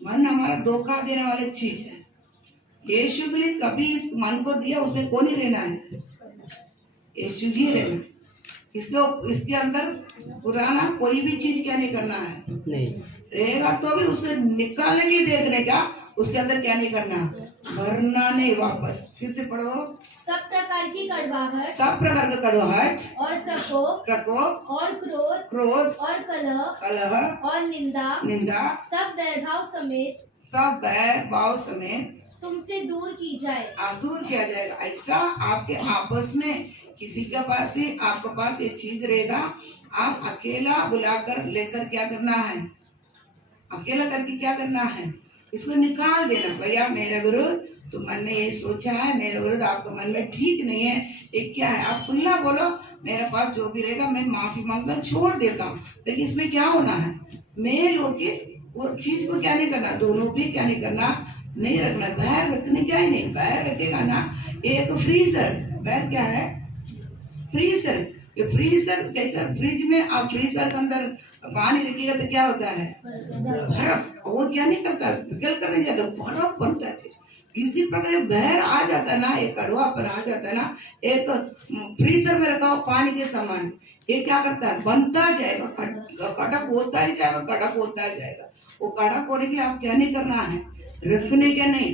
मन हमारा धोखा देने वाली चीज है। यीशु के लिए कभी इस मन को दिया, उसमें कौन ही रहना है, यीशु ही रहना। इसके अंदर पुराना कोई भी चीज क्या नहीं करना है, नहीं रहेगा तो भी उसे निकालने के लिए देखने का, उसके अंदर क्या नहीं करना, भरना नहीं। वापस फिर से पढ़ो। सब प्रकार की कड़वाहट, सब प्रकार का कड़वाहट और प्रकोप, प्रकोप और क्रोध, क्रोध और कलह, कलह और निंदा, निंदा, सब वैरभाव समेत सब बैर भाव समेत तुमसे दूर की जाए। दूर किया जाएगा। ऐसा आपके आपस में किसी के पास भी आपके पास ये चीज रहेगा, आप अकेला बुलाकर लेकर क्या करना है, अकेला करके क्या करना है, इसको निकाल देना। भैया मेरे विरुद्ध तो मन ने ये सोचा है, मेरे विरुद्ध आपके मन में ठीक नहीं है, ये क्या है, आप खुला बोलो, मेरे पास जो भी रहेगा मैं माफी मांगता हूँ, छोड़ देता हूँ। लेकिन इसमें क्या होना है, मेल होके वो चीज को क्या नहीं करना, दोनों भी क्या नहीं करना, नहीं रखना। बैर रखने क्या ही नहीं, बैर रखेगा ना एक फ्रीजर। बैर क्या है, फ्रीजर। ये फ्रीजर कैसा, फ्रिज में आप फ्रीजर के अंदर पानी रखिएगा तो क्या होता है, बर्फ। वो क्या नहीं करता, पिघल कर नहीं जाता, बर्फ बनता है। इसी प्रकार बहर आ जाता है ना, एक कड़वापन आ जाता है ना, एक फ्रीजर में रखा हुआ पानी के समान, ये क्या करता है, बनता जाएगा, कड़क होता ही जाएगा, कड़क होता ही जाएगा। वो कड़क होने के लिए आप क्या नहीं करना है, रखने के नहीं,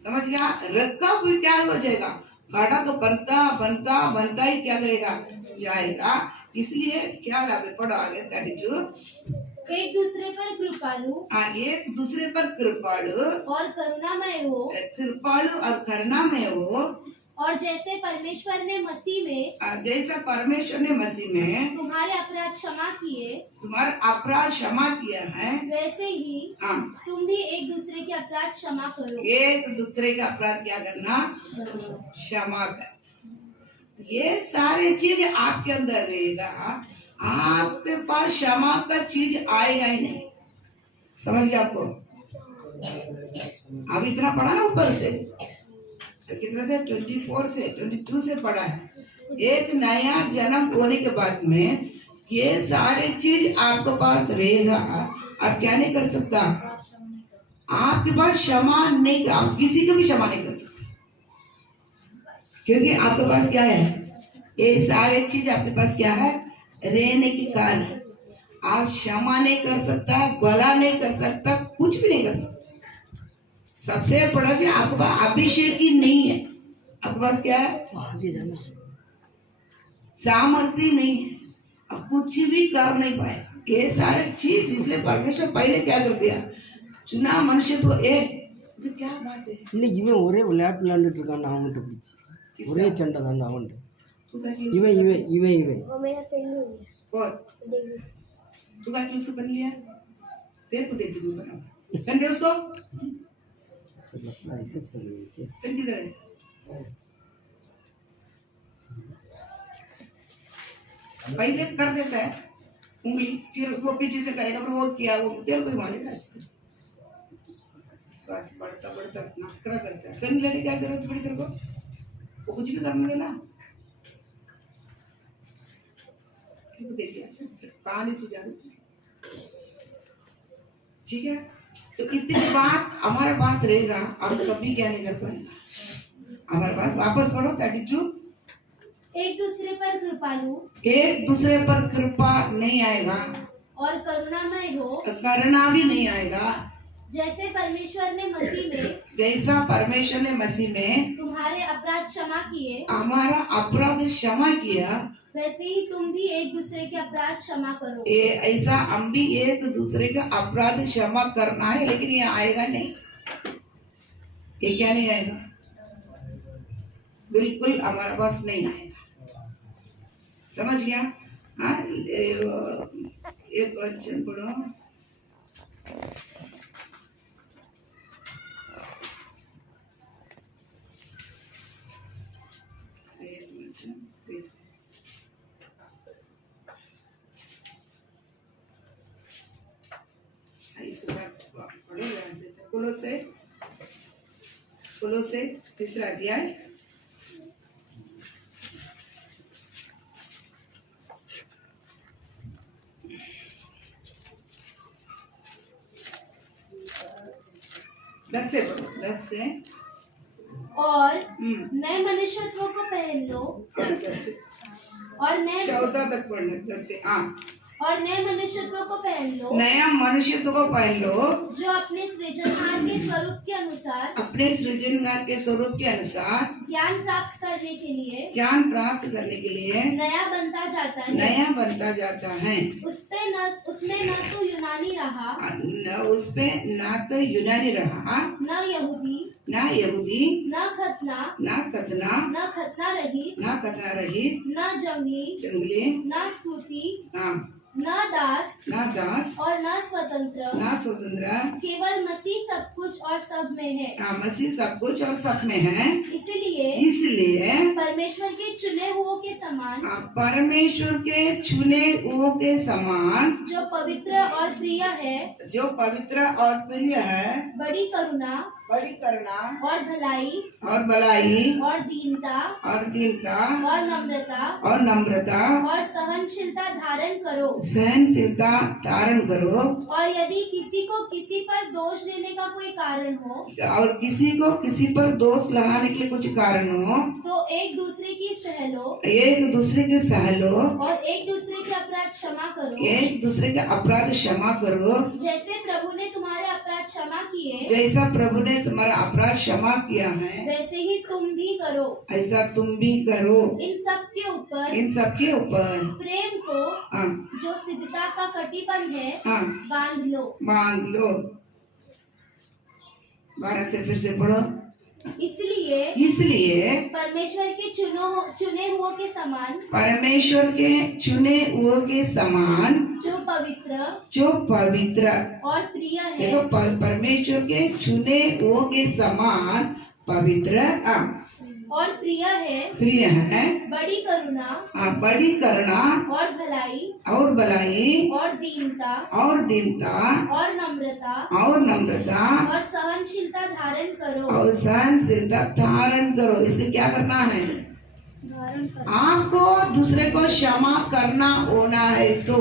समझ गया, रखा कोई क्या हो जाएगा, कड़क बनता बनता बनता ही क्या करेगा, जाएगा। इसलिए क्या लाभ है, पढ़ो आगे 32। एक दूसरे पर कृपालु, एक दूसरे पर कृपालु और करुणामय हो, कृपालु और करुणामय हो, और जैसे परमेश्वर ने मसीह में, जैसा परमेश्वर ने मसीह में तुम्हारे अपराध क्षमा किए, तुम्हारे अपराध क्षमा किया है, वैसे ही तुम भी एक दूसरे के अपराध क्षमा करो। एक दूसरे का अपराध क्या करना, क्षमा कर। ये सारे चीज आपके अंदर रहेगा, आपके पास क्षमा का चीज आएगा ही नहीं। समझ गया आपको, अब इतना पढ़ा ना ऊपर से, तो कितना से 24 से 22 से पढ़ा है। एक नया जन्म होने के बाद में ये सारे चीज आपके पास रहेगा। आप क्या नहीं कर सकता, आपके पास क्षमा नहीं, आप किसी को भी क्षमा नहीं कर सकते, क्योंकि आपके पास क्या है, ये सारे चीज आपके पास क्या है, रहने के कारण। आप क्षमा नहीं कर सकता, भला नहीं कर सकता, कुछ भी नहीं कर सकता। सबसे बड़ा चीज आपके पास अभिषेक ही नहीं है, आपके पास क्या है, सामर्थ्य नहीं है, अब कुछ भी कर नहीं पाए ये सारे चीज। इसलिए परमेश्वर पहले क्या कर दिया, चुना मनुष्य तो तो क्या बात है, இன்னைக்கு இவன் ஒரே விளையாட்டு விளையாண்டுட்டு இருக்கான், நான் அவன்கிட்ட பிடிச்சி ஒரே சண்டை தான் அவன்கிட்ட। இவன் இவன் இவன் இவன் और तू क्या क्यों से बन लिया, तेरे को देती हूँ बना, बन दे उसको, ऐसे चल रही है। फिर किधर है, पहले कर देता है उंगली, फिर वो पीछे से करेगा, फिर वो किया, वो तेरे को ही मारेगा। विश्वास बढ़ता बढ़ता नखरा करता है, कहीं लेने क्या जरूरत पड़ी तेरे को, वो कुछ भी करने देना। देखिए कहानी सुझाव, ठीक है। तो इतनी बात हमारे पास रहेगा, आप कभी क्या नहीं कर पाएगा। हमारे पास वापस पढ़ो 32। एक दूसरे पर कृपालु, एक दूसरे पर कृपा नहीं आएगा, और करुणामय हो, करुणा भी नहीं आएगा। जैसे परमेश्वर ने मसीह में, जैसा परमेश्वर ने मसीह में तुम्हारे अपराध क्षमा किए, हमारा अपराध क्षमा किया, वैसे ही तुम भी एक दूसरे के अपराध क्षमा करो। ऐसा हम भी एक दूसरे का अपराध क्षमा करना है, लेकिन ये आएगा नहीं। ये क्या नहीं आएगा, बिल्कुल हमारे पास नहीं आएगा। समझ गया, हाँ। एक वचन पढ़ो, इसके साथ पढ़ो, कुलोसे 3 अध्याय, से पढ़ो, 10 से। और नए मनुष्यत्व को पहन लो, और नए 14 तक पढ़ना, 10 से। हाँ, और नए मनुष्यत्व को पहन लो, नया मनुष्यत्व को पहन लो, जो अपने सृजनहार के स्वरूप के अनुसार, अपने सृजनहार के स्वरूप के अनुसार ज्ञान प्राप्त करने के लिए, ज्ञान प्राप्त करने के लिए नया बनता जाता है। नया बनता जाता है। उसमें न तो यूनानी रहा, उसपे ना तो यूनानी रहा, न यहूदी, न खतना, न खतना रहित, न जंगली, न स्तुति, हाँ, न दास और न स्वतंत्र, केवल मसीह सब कुछ और सब में है। हाँ, मसीह सब कुछ और सब में है। इसलिए परमेश्वर के चुने हुओं के समान, परमेश्वर के चुने हुओं के समान, जो पवित्र और प्रिय है, बड़ी करुणा और भलाई और दीनता और नम्रता और सहनशीलता धारण करो। और यदि किसी को किसी पर दोष देने का कोई कारण हो, और किसी को किसी पर दोष लगाने के लिए कुछ कारण हो, तो एक दूसरे की सह लो, और एक दूसरे के अपराध क्षमा करो, जैसे प्रभु ने तुम्हारे अपराध क्षमा किए, जैसा प्रभु ने तुम्हारा अपराध क्षमा किया है, वैसे ही तुम भी करो। ऐसा तुम भी करो। इन सब के ऊपर प्रेम को, हाँ, जो सिद्धता का कटिबंध है, हाँ, बांध लो। 12 से फिर से पढ़ो। इसलिए परमेश्वर के चुने हुओं के समान, जो पवित्र और प्रिय है, देखो, परमेश्वर के चुने हुओं के समान पवित्र और प्रिय है, बड़ी करुणा और भलाई और दीनता और नम्रता और सहनशीलता धारण करो। इससे क्या करना है? आपको दूसरे को क्षमा करना होना है, तो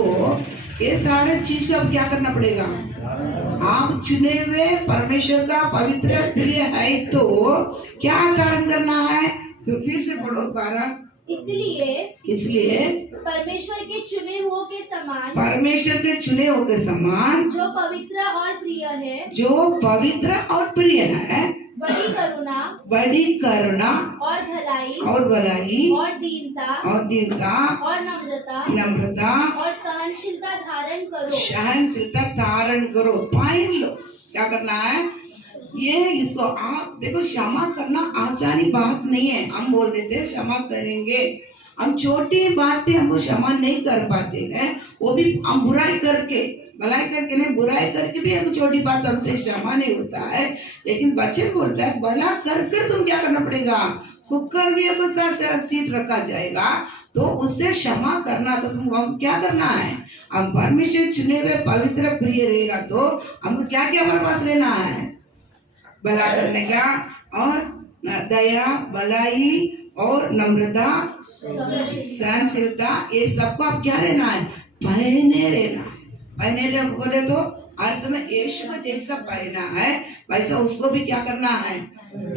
ये सारे चीज को अब क्या करना पड़ेगा? आप चुने हुए परमेश्वर का पवित्र प्रिय है, तो क्या धारण करना है? फिर से पढ़ो 12। इसलिए परमेश्वर के चुने हुओं के समान, जो पवित्र और प्रिय है, बड़ी करुणा और भलाई और दीनता और नम्रता और सहनशीलता धारण करो। पाइन लो। क्या करना है? ये इसको आप देखो, क्षमा करना आसानी बात नहीं है। हम बोल देते हैं क्षमा करेंगे, हम छोटी बात पे हमको क्षमा नहीं कर पाते हैं, वो भी हम भलाई करके नहीं, बुराई करके भी हमको छोटी बात हमसे क्षमा नहीं होता है। लेकिन बच्चे बोलता है भला करके तुम क्या करना पड़ेगा? कुकर भी आपको साथ सीट रखा जाएगा, तो उससे क्षमा करना, तो तुम क्या करना है? हम परमेश्वर चुने हुए पवित्र प्रिय रहेगा, तो हमको क्या क्या हमारे पास रहना है? भला करने का और दया, भलाई और नम्रता, सहनशीलता, ये सबको आप क्या रहना है? पहने रहना बोले तो हर समय यीशु को जैसा पहना है, वैसा उसको भी क्या करना है?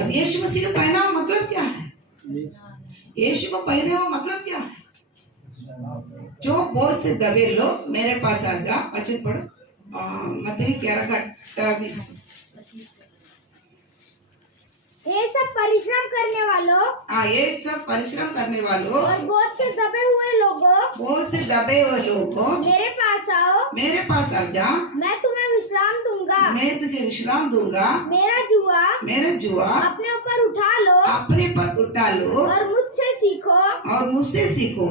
अब यीशु मसीह को पहना हो मतलब क्या है? यीशु को पहने हो मतलब क्या है? जो बोझ से दबे लो मेरे पास आ जा। अच्छे पढ़ो मत्ती 11:28। ये सब परिश्रम करने वालों और बोझ से दबे हुए लोगों मेरे पास आ जा, मैं तुझे विश्राम दूंगा। मेरा जुआ अपने ऊपर उठा लो और मुझसे सीखो,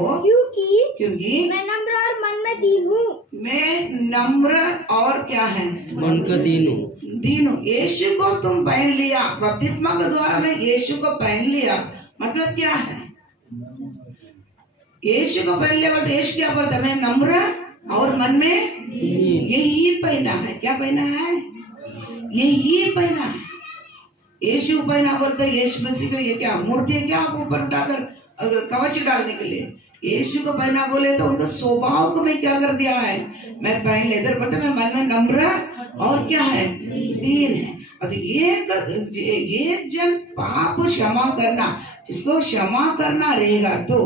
क्योंकि मैं नम्र और मन में दीन हूँ। मैं नम्र और क्या है? मन का दीन हूँ। यीशु को तुम पहन लिया, बपतिस्मा के द्वारा में यीशु को पहन लिया, मतलब क्या है? यीशु को पहन लिया, मतलब यीशु क्या बोलता है? मैं नम्र और मन में यही पहना है। क्या पहना है? यही पहना है। यीशु पहना बोलते यीशु मसीह को ये क्या मूर्ति है क्या आप ऊपर उठाकर कवच डालने के लिए? यीशु को पहना बोले तो उनका स्वभाव को मैं क्या कर दिया है? मैं पहन ले। इधर पता मैं मन में नम्र और क्या है? दीन है। और एक जन पाप क्षमा करना, जिसको क्षमा करना रहेगा तो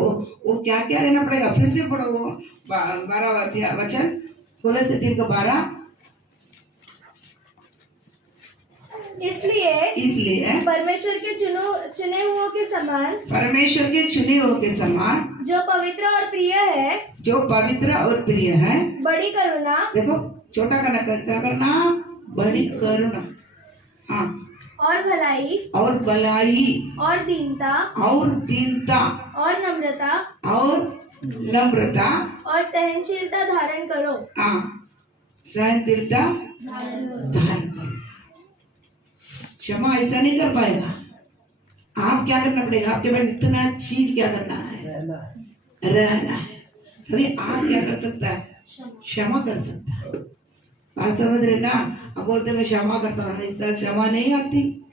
वो क्या क्या रहना पड़ेगा? फिर से पढ़ो वो 12 वचन, कोलोसे 3:12। इसलिए परमेश्वर के चुने हुओं के समान, परमेश्वर के चुने हुओं के समान, जो पवित्र और प्रिय है, बड़ी करुणा, देखो छोटा करना, क्या करना? बड़ी करुणा, हाँ, और भलाई और दीनता और नम्रता और सहनशीलता धारण करो। हाँ, सहनशीलता धारण करो। क्षमा ऐसा नहीं कर पाएगा। आप क्या करना पड़ेगा? आपके पास इतना चीज क्या करना है? रहना है। अभी आप क्या कर सकता है? क्षमा कर सकता है। बात समझ रहे ना? अब बोलते मैं क्षमा करता हूँ, ऐसा क्षमा नहीं आती।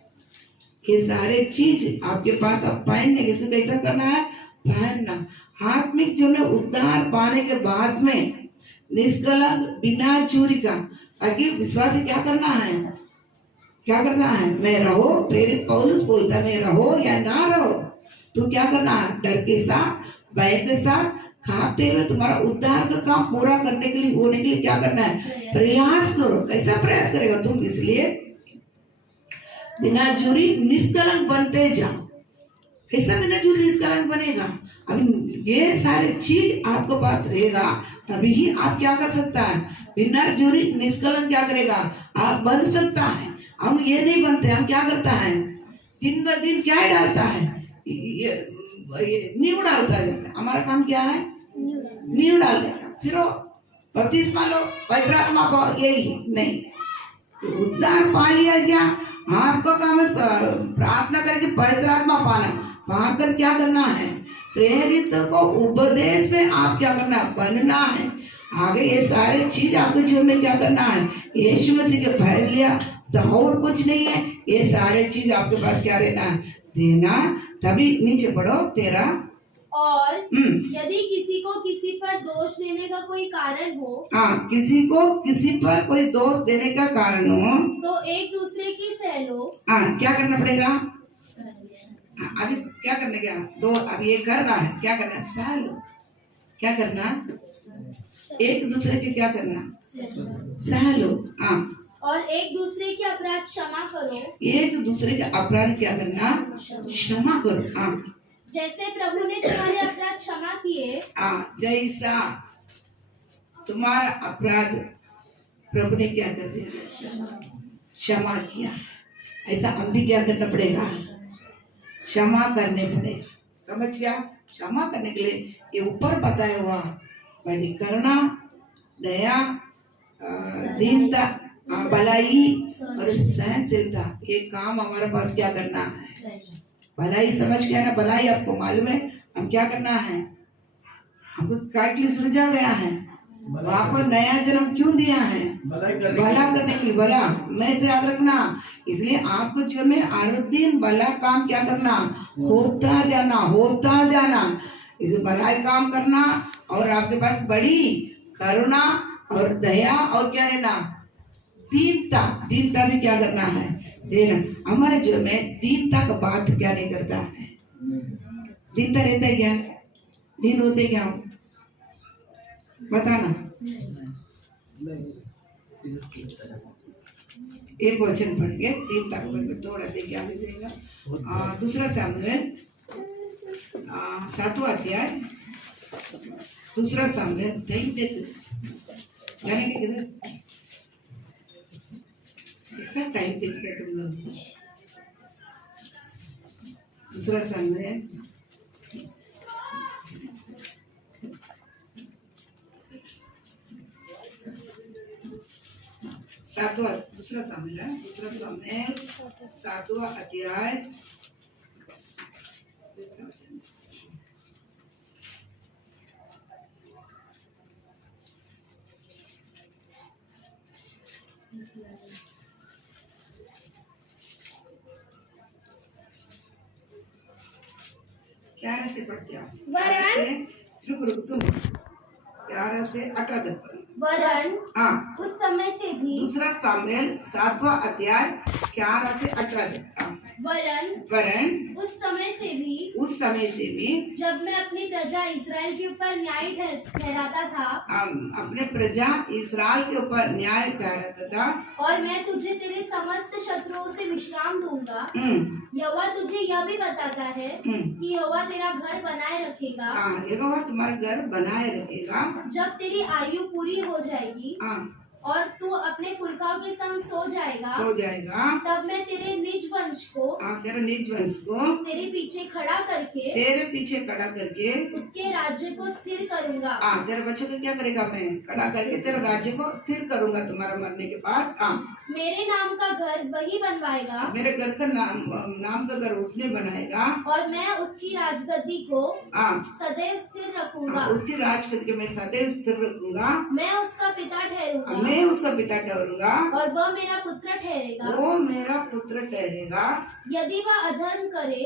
ये सारे चीज आपके पास आप पाएंगे। इसको कैसा करना है? पहनना। आत्मिक जो है उद्धार पाने के बाद में निष्कलंक बिना चोरी का, ताकि विश्वासी क्या करना है? क्या करना है? मैं रहो, प्रेरित पौलुस बोलता है, मैं रहो या ना रहो, तो क्या करना है? डर के साथ, भय के साथ, खाते हुए तुम्हारा उद्धार का काम पूरा करने के लिए, होने के लिए क्या करना है? प्रयास करो। कैसा प्रयास करेगा तुम? इसलिए बिना चोरी निष्कलंक बनते जाओ। कैसा बिना चोरी निष्कलंक बनेगा? अब ये सारे चीज आपके पास रहेगा, तभी ही आप क्या कर सकता है? बिना चोरी निष्कलंक क्या करेगा? आप बन सकता है। हम ये नहीं बनते। हम क्या करता है? दिन ब दिन क्या डालता है? ये नींव डालता है। हमारा काम क्या है? नींव डालने का। फिर बपतिस्मा लो, पवित्र आत्मा पाओ, यही नहीं। तो उद्धार पा लिया क्या? आपका काम है प्रार्थना करके पवित्र आत्मा पाना। पाकर क्या करना है? प्रेरित को उपदेश में आप क्या करना है? बनना है। आगे ये सारे चीज आपके जीवन में क्या करना है? यीशु मसीह के फैल लिया तो और कुछ नहीं है। ये सारे चीज आपके पास क्या रहना है? देना। तभी नीचे पढ़ो 13। और यदि किसी को किसी पर दोष देने का कोई कारण हो, हाँ, किसी को किसी पर कोई दोष देने का कारण हो, तो एक दूसरे की सह लो। हाँ, क्या करना पड़ेगा? अभी क्या करने का? दो, अभी ये करना है। क्या करना है? सह लो। क्या करना? एक दूसरे के क्या करना? सह लो। हाँ, और एक दूसरे के अपराध क्षमा करो। एक दूसरे के अपराध क्या करना? क्षमा करो। हाँ, जैसे प्रभु ने तुम्हारे अपराध क्षमा किए। हाँ, जैसा तुम्हारा अपराध प्रभु ने क्या कर दिया? क्षमा किया। ऐसा हम भी क्या करना पड़ेगा? क्षमा करने पड़ेगा। समझ गया? क्षमा करने के लिए ये ऊपर बताया हुआ बड़ी करुणा, दया, दीनता, भलाई और सहनशीलता, ये काम हमारे पास क्या करना है? भलाई समझ गया ना? भलाई आपको मालूम है हम क्या करना है? हमको क्या के लिए सृजा गया है? वहाँ पर नया जन्म क्यों दिया है? भला करने के लिए। भला मैं से याद रखना। इसलिए आपको जीवन में हर दिन भला काम क्या करना? होता जाना। इसे भलाई काम करना। और आपके पास बड़ी करुणा और दया और क्या रहना? दीनता भी क्या करना है? देना। हमारे जीवन में दीनता का बात क्या नहीं करता है? दीनता रहता है क्या? दीन होते क्या? बताना। एक वचन पढ़ेंगे दीनता को में थोड़ा देख क्या मिलेगा। दूसरा सामुएल 7वां अध्याय, दूसरा सामुएल। जानेंगे किधर? इसका टाइम देखिए तुम लोग। दूसरा सामुएल 7वां, दूसरा सामुएल 7वां अध्याय। क्या से पढ़ते हो? रुक तुम 11 से 18 तक। वरन हाँ उस समय से भी, दूसरा सामुएल 7वां अध्याय 11 से 18 तक। वरन उस समय से भी, उस समय से भी जब मैं अपनी प्रजा इस्राएल के ऊपर न्याय ठहराता था, अपने प्रजा इस्राएल के ऊपर न्याय ठहराता था, और मैं तुझे तेरे समस्त शत्रुओं से विश्राम दूंगा। यहोवा तुझे यह भी बताता है कि यहोवा तेरा घर बनाए रखेगा। यहोवा तुम्हारा घर बनाए रखेगा जब तेरी आयु पूरी हो जाएगी और तू अपने पुरखाओं के संग सो जाएगा, तब मैं तेरे निज वंश को तेरे पीछे खड़ा करके उसके राज्य को स्थिर करूंगा। तेरे बच्चे को क्या करेगा? मैं खड़ा करके तेरे राज्य को स्थिर करूंगा तुम्हारा मरने के बाद। मेरे नाम का घर वही बनवाएगा, मेरे घर का नाम का घर उसने बनाएगा, और मैं उसकी राजगद्दी को सदैव स्थिर रखूंगा। उसकी राजगद्दी को मैं सदैव स्थिर रखूंगा। मैं उसका पिता ठहरूंगा, मैं उसका पिता ठहरूंगा, और वह मेरा पुत्र ठहरेगा। यदि वह अधर्म करे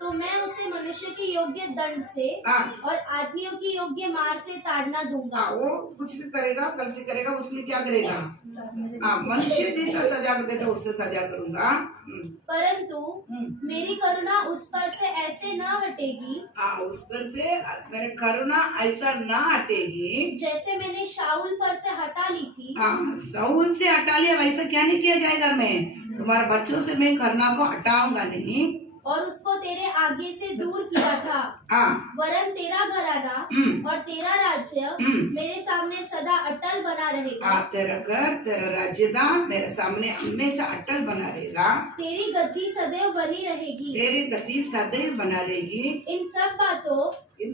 तो मैं उसे मनुष्य की योग्य दंड से और आदमियों की योग्य मार से ताड़ना दूंगा। वो कुछ भी करेगा, गलती करेगा, उसके लिए क्या करेगा? मनुष्य जैसा सजा देता उससे सजा करूंगा। परंतु मेरी करुणा उस पर से ऐसे न हटेगी, उस पर से मेरी करुणा ऐसा न हटेगी जैसे मैंने शाऊल पर से हटा ली थी। शाऊल से हटा लिया, वैसा क्या नहीं किया जाएगा? मैं तुम्हारे बच्चों से मैं करुणा को हटाऊंगा नहीं, और उसको तेरे आगे से दूर किया था। वरन तेरा घराना और तेरा राज्य मेरे सामने सदा अटल बना रहेगा। तेरा घर, तेरा राज्य मेरे सामने हमेशा अटल बना रहेगा। तेरी गद्दी सदैव बनी रहेगी। इन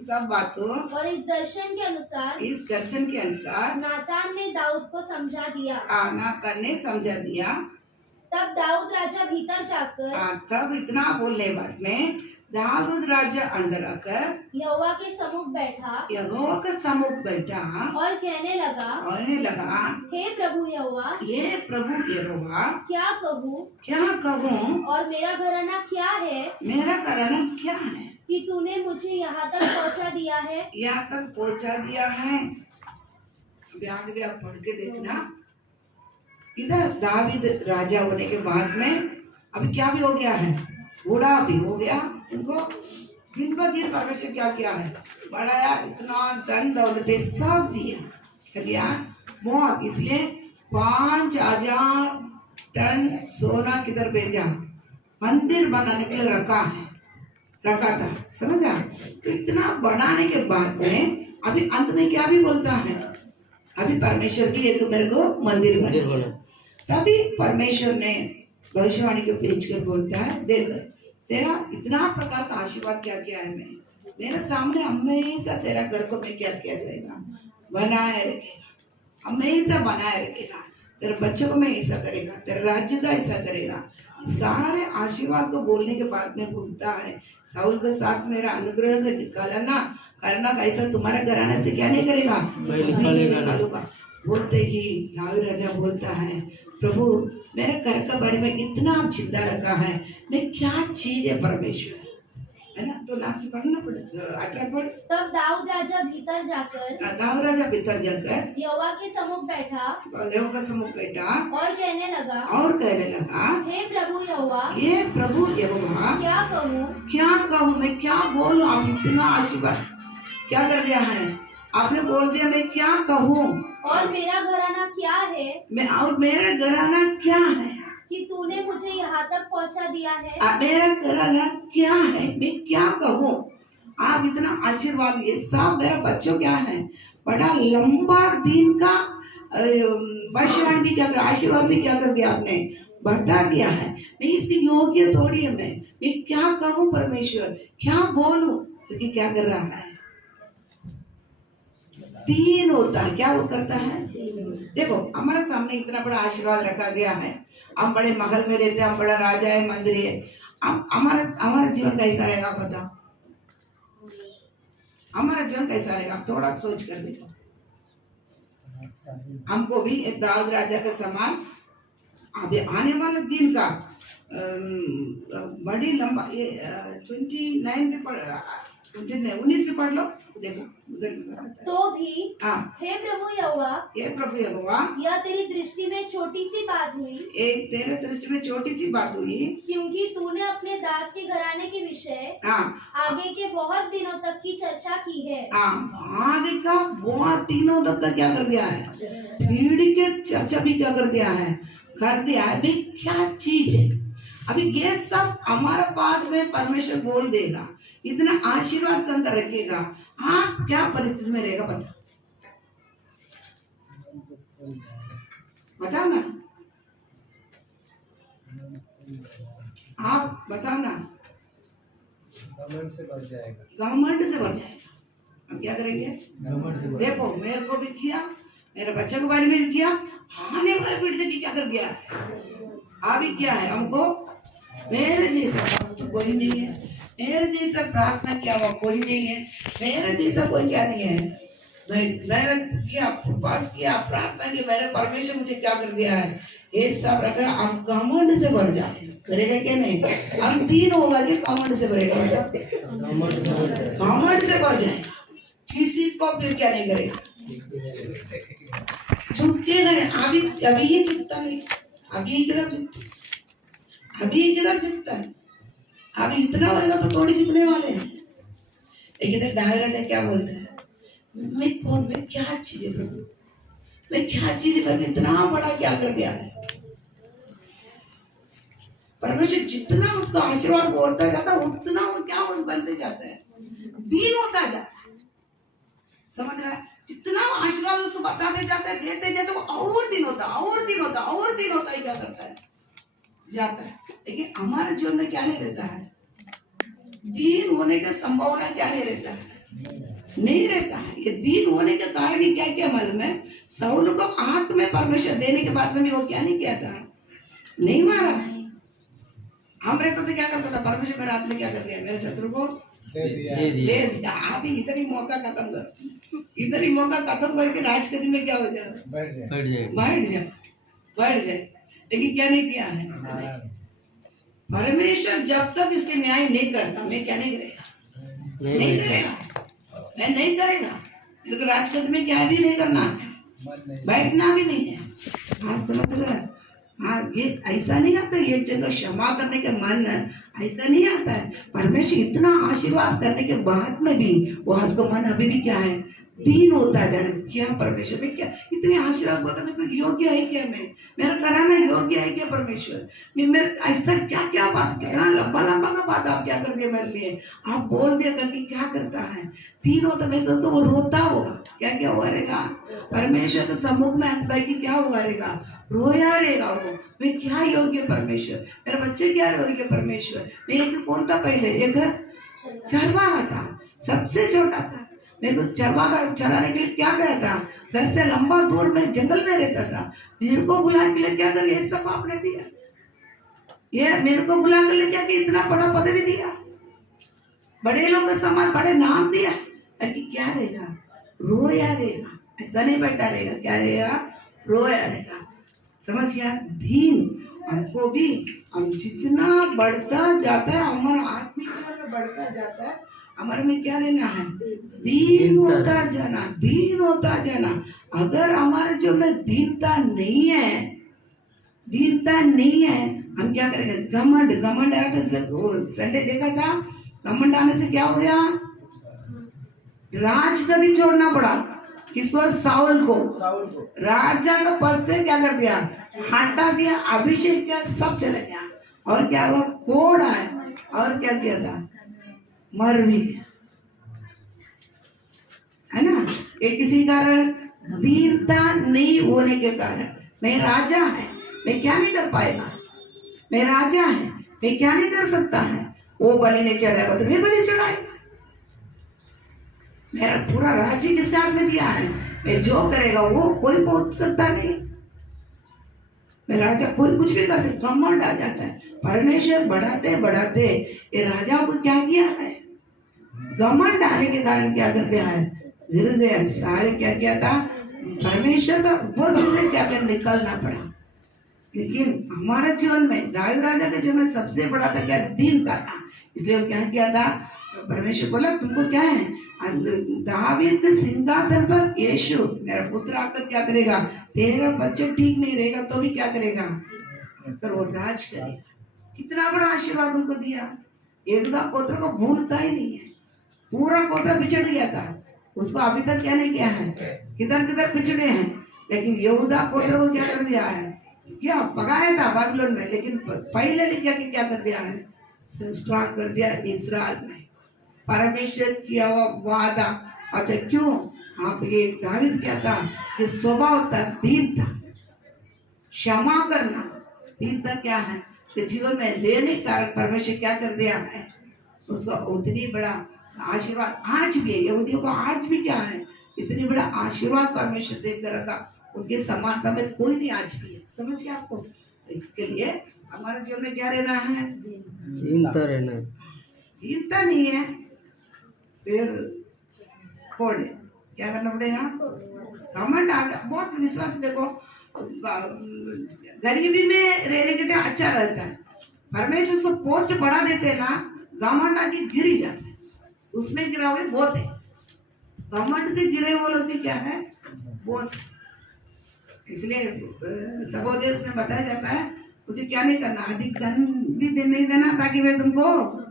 सब बातों और इस दर्शन के अनुसार नातान ने दाऊद को समझा दिया। तब दाऊद राजा भीतर जाकर, तब इतना बोलने बाद में दाऊद राजा अंदर आकर यहोवा के सम्मुख बैठा और कहने लगा, हे प्रभु यहोवा, क्या कहूँ और मेरा घराना क्या है कि तूने मुझे यहाँ तक पहुँचा दिया है। अभी आगे भी आप पढ़ के देखना। इधर दावीद राजा होने के बाद में अभी क्या भी हो गया है? बूढ़ा भी हो गया। इनको दिन ब दिन परमेश्वर क्या किया है? बढ़ाया, इतना धन दौलत सब दिया बहुत। इसलिए 5000 टन सोना किधर भेजा? मंदिर बनाने के लिए रखा था, समझा? तो इतना बढ़ाने के बाद में अभी अंत में क्या भी बोलता है? अभी परमेश्वर की एक मेरे को मंदिर बना। तभी परमेश्वर ने भविष्यवाणी को भेज कर बोलता है, देख तेरा इतना प्रकार का आशीर्वाद क्या किया है। मैं मेरे सामने हमेशा तेरा घर को मैं क्या किया जाएगा? बनाए रखेगा, हमेशा बनाए रखेगा। तेरे बच्चों को मैं ऐसा करेगा, तेरे राज्य का ऐसा करेगा। सारे आशीर्वाद को बोलने के बाद में बोलता है, साउल के साथ मेरा अनुग्रह का निकालना करना कैसा तुम्हारे घराने से क्या नहीं करेगा? निकालूंगा। बोलते ही दाऊद राजा बोलता है, प्रभु मेरे घर का बारे में इतना आप चिंता रखा है, मैं क्या चीज है परमेश्वर, है ना? तो लास्ट पढ़ना पड़ेगा 18 पढ़। तब दाऊद राजा भीतर जाकर यहोवा के सम्मुख बैठा और कहने लगा, हे प्रभु यहोवा, क्या कहूँ मैं, क्या बोलूं? आप इतना आशीर्वाद क्या कर दिया है? आपने बोल दिया मैं क्या कहूँ? और मेरा घराना क्या है? मेरा घराना क्या है कि तूने मुझे यहाँ तक पहुँचा दिया है? मेरा घराना क्या है, मैं क्या कहूँ? आप इतना आशीर्वाद, ये सब मेरा बच्चों क्या है? बड़ा लंबा दिन का भविष्यवाणी भी क्या कर, आशीर्वाद भी क्या कर दिया आपने? बता दिया है। मैं इसकी योग्य थोड़ी है। मैं क्या कहूँ परमेश्वर, क्या बोलूं? क्योंकि क्या कर रहा है? 3 होता है। क्या वो करता है? देखो हमारे सामने इतना बड़ा आशीर्वाद रखा गया है, हम बड़े महल में रहते हैं, हम बड़ा राजा है, मंदिर है। हमारा जीवन कैसा रहेगा बताओ? हमारा जीवन कैसा रहेगा? थोड़ा सोच कर देखो। हमको भी एक दाऊद राजा का समान अभी आने वाले दिन का बड़ी लंबा 19 के पढ़ लो, देखो उधर लिखा है। तो भी हे प्रभु यहोवा यह तेरी दृष्टि में छोटी सी बात हुई, एक तेरे दृष्टि में छोटी सी बात हुई, क्योंकि तूने अपने दास के घराने के विषय आगे के बहुत दिनों तक की चर्चा की है। आगे का बहुत दिनों तक का क्या कर दिया है, पीढ़ी के चर्चा भी क्या कर दिया है, कर दिया है। अभी क्या चीज है, अभी ये सब हमारे पास में परमेश्वर बोल देगा, इतना आशीर्वाद के अंदर रखेगा, आप क्या परिस्थिति में रहेगा बताओ ना, आप बताओ ना। घमंड से भर जाएगा, घमंड से भर जाएगा। हम क्या करेंगे, देखो मेरे को भी किया, मेरे बच्चे के बारे में भी किया, आने वाले पीढ़ी की क्या कर दिया है, अभी क्या है हमको, मेरे जैसा भक्त कोई नहीं है, मेरे जैसा प्रार्थना किया हुआ कोई नहीं है, मेरे जैसा कोई क्या नहीं है। मैंने किया, उपवास किया, प्रार्थना की, मेरे परमेश्वर मुझे क्या कर दिया है, ये सब रखा। हम घमंड से भर जाए, करेगा क्या नहीं, हम तीन होगा कि घमंड से भरेगा, घमंड से भर जाएगा, किसी को फिर क्या नहीं करेगा, झुके नहीं। अभी ये झुकता नहीं, अभी किधर झुकता, अभी किधर झुकता है, अभी इतना होगा तो थोड़ी झुकने वाले हैं। लेकिन दायरा क्या बोलता है, मैं कौन, मैं क्या चीज है प्रभु, मैं क्या चीज है करके इतना बड़ा क्या कर दिया है। परमेश्वर जितना उसका आशीर्वाद बोलता जाता है, उतना वो क्या बनते जाता है, दीन होता जाता है। समझ रहा है, जितना आशीर्वाद उसको बताते जाता है, देते जाते, वो और दिन होता, और दिन होता, और दिन होता है, क्या करता है जाता है। लेकिन हमारे जीवन में क्या नहीं रहता है, दीन होने की संभावना क्या नहीं रहता है, नहीं रहता है। ये दीन होने के कारण ही क्या क्या मालूम है, साउल को हाथ में परमेश्वर देने के बाद में भी वो क्या नहीं किया था, नहीं मारा। हम रहता तो क्या करता था, परमेश्वर मेरे हाथ में क्या कर दिया, मेरे शत्रु को दे दिया। अभी इधर ही मौका खत्म कर, इधर ही मौका खत्म करके राजगद्दी में क्या हो जाए, बैठ जाए। लेकिन क्या नहीं किया है, परमेश्वर जब तक इसके न्याय नहीं करता, मैं क्या नहीं करेगा, नहीं करेगा, मैं नहीं करेगा। मेरे को राजगद्दी में क्या भी नहीं करना है, बैठना भी नहीं है। हाँ समझ रहे हैं, हाँ ये ऐसा नहीं आता, ये जगह क्षमा करने के मन ऐसा नहीं आता है। परमेश्वर इतना आशीर्वाद करने के बाद में भी वो आज को मन अभी भी क्या है, दीन होता है। क्या परमेश्वर में क्या इतने आशीर्वाद होता, मेरे को योग्य है क्या, मैं मेरा कराना योग्य है क्या परमेश्वर, मैं मेरे ऐसा क्या क्या बात, कितना लंबा लंबा का बात आप क्या कर दिया मेरे लिए, आप बोल दिया करके क्या करता है, तीन होता। मैं सोचता वो रोता होगा, क्या क्या हुआ रहेगा, परमेश्वर के सम्मुख में बैठ के क्या हुआ रहेगा, रोया रहेगा वो, मैं क्या योग्य परमेश्वर, मेरे बच्चे क्या योग्य परमेश्वर। मैं एक कौन था पहले, एक चरवाहा था, सबसे छोटा था। मेरे को चरवाहा चराने के लिए क्या गया था, घर से लंबा दूर में जंगल में रहता था। मेरे को बुला के लिए क्या कर, ये सब आपने दिया, ये मेरे को बुला के लिए क्या कि इतना बड़ा पदवी दिया, बड़े लोग का सम्मान, बड़े नाम दिया, ताकि क्या रहेगा, रोया रहेगा, ऐसा नहीं बैठा रहेगा, क्या रहेगा, रोया रहेगा। समझ गया, दीन हमको भी, हम जितना बढ़ता जाता है, हमारा आत्मिक जीवन में बढ़ता जाता है, हमारे में क्या रहना है, दीन होता जाना, दीन होता जाना। अगर हमारे जो में दीनता नहीं है, दीनता नहीं है, हम क्या करेंगे, घमंड, घमंड आया तो इसलिए संडे देखा था, घमंड आने से क्या हो गया, राजगद्दी छोड़ना पड़ा, किसको, साउल को, राजा का पद से क्या कर दिया, हटा दिया, अभिषेक किया, सब चले गया। और क्या हुआ, कोड़ आया, और क्या किया था, मर भी गया, है ना। ये किसी कारण दीनता नहीं होने के कारण, मैं राजा है, मैं क्या नहीं कर पाएगा, मैं राजा है, मैं क्या नहीं कर सकता है, वो बलि नहीं चढ़ाएगा तो मैं बलि चढ़ाएगा, मेरा पूरा राज्य किस हाथ में दिया है, मैं जो करेगा वो कोई पहुंच सकता नहीं, मैं राजा, कोई कुछ भी कर सकता। घमंड आ जाता है, परमेश्वर बढ़ाते बढ़ाते ये राजा को क्या किया है, घमंड आने के कारण क्या कर दिया है, गिर गया सारे, क्या किया था, परमेश्वर का उपवास से क्या कर निकलना पड़ा। लेकिन हमारे जीवन में, दाऊद राजा के जीवन में सबसे बड़ा था क्या, दीनता था। इसलिए क्या किया था, परमेश्वर बोला तुमको क्या है, दावीद के सिंहासन पर यीशु मेरा पुत्र आकर क्या करेगा, तेरा बच्चे ठीक नहीं रहेगा तो भी क्या करेगा, तो वो राज करेगा। कितना बड़ा आशीर्वाद उनको दिया। यहूदा गोत्र को भूलता ही नहीं है। पूरा गोत्र बिछड़ गया था, उसको अभी तक क्या नहीं किया है, किधर किधर पिछड़े हैं, लेकिन यहूदा गोत्र को क्या कर दिया है, क्या पकाया था बाबिलोन में, लेकिन पहले लिखा कि क्या कर दिया है, स्ट्रॉन्ग कर दिया इस्राएल में। परमेश्वर किया हुआ वादा। अच्छा क्यों, आप ये दावीद क्या था कि स्वभाव था, दीन था, क्षमा करना, दीनता क्या है कि जीवन में रहने के कारण परमेश्वर क्या कर दिया है, उसका उतनी बड़ा आशीर्वाद आज भी है। यहूदियों को आज भी क्या है, इतनी बड़ा आशीर्वाद परमेश्वर देकर रखा, उनके समानता में कोई नहीं आज भी है। समझ गया आपको? तो इसके लिए हमारे जीवन में क्या रहना है, दीनता रहना है। दीनता नहीं है फिर कोड़े क्या करना पड़ेगा, घमंड आ गया, बहुत विश्वास। देखो गरीबी में रहने के लिए अच्छा रहता है, परमेश्वर उसको पोस्ट बढ़ा देते हैं ना, घमंड आके गिर ही जाता है, उसमें गिरा हुए बहुत है। घमंड से गिरे वो लोग भी क्या है, बहुत। इसलिए सहोदर से बताया जाता है मुझे क्या नहीं करना, अधिक धन भी नहीं देना ताकि मैं तुमको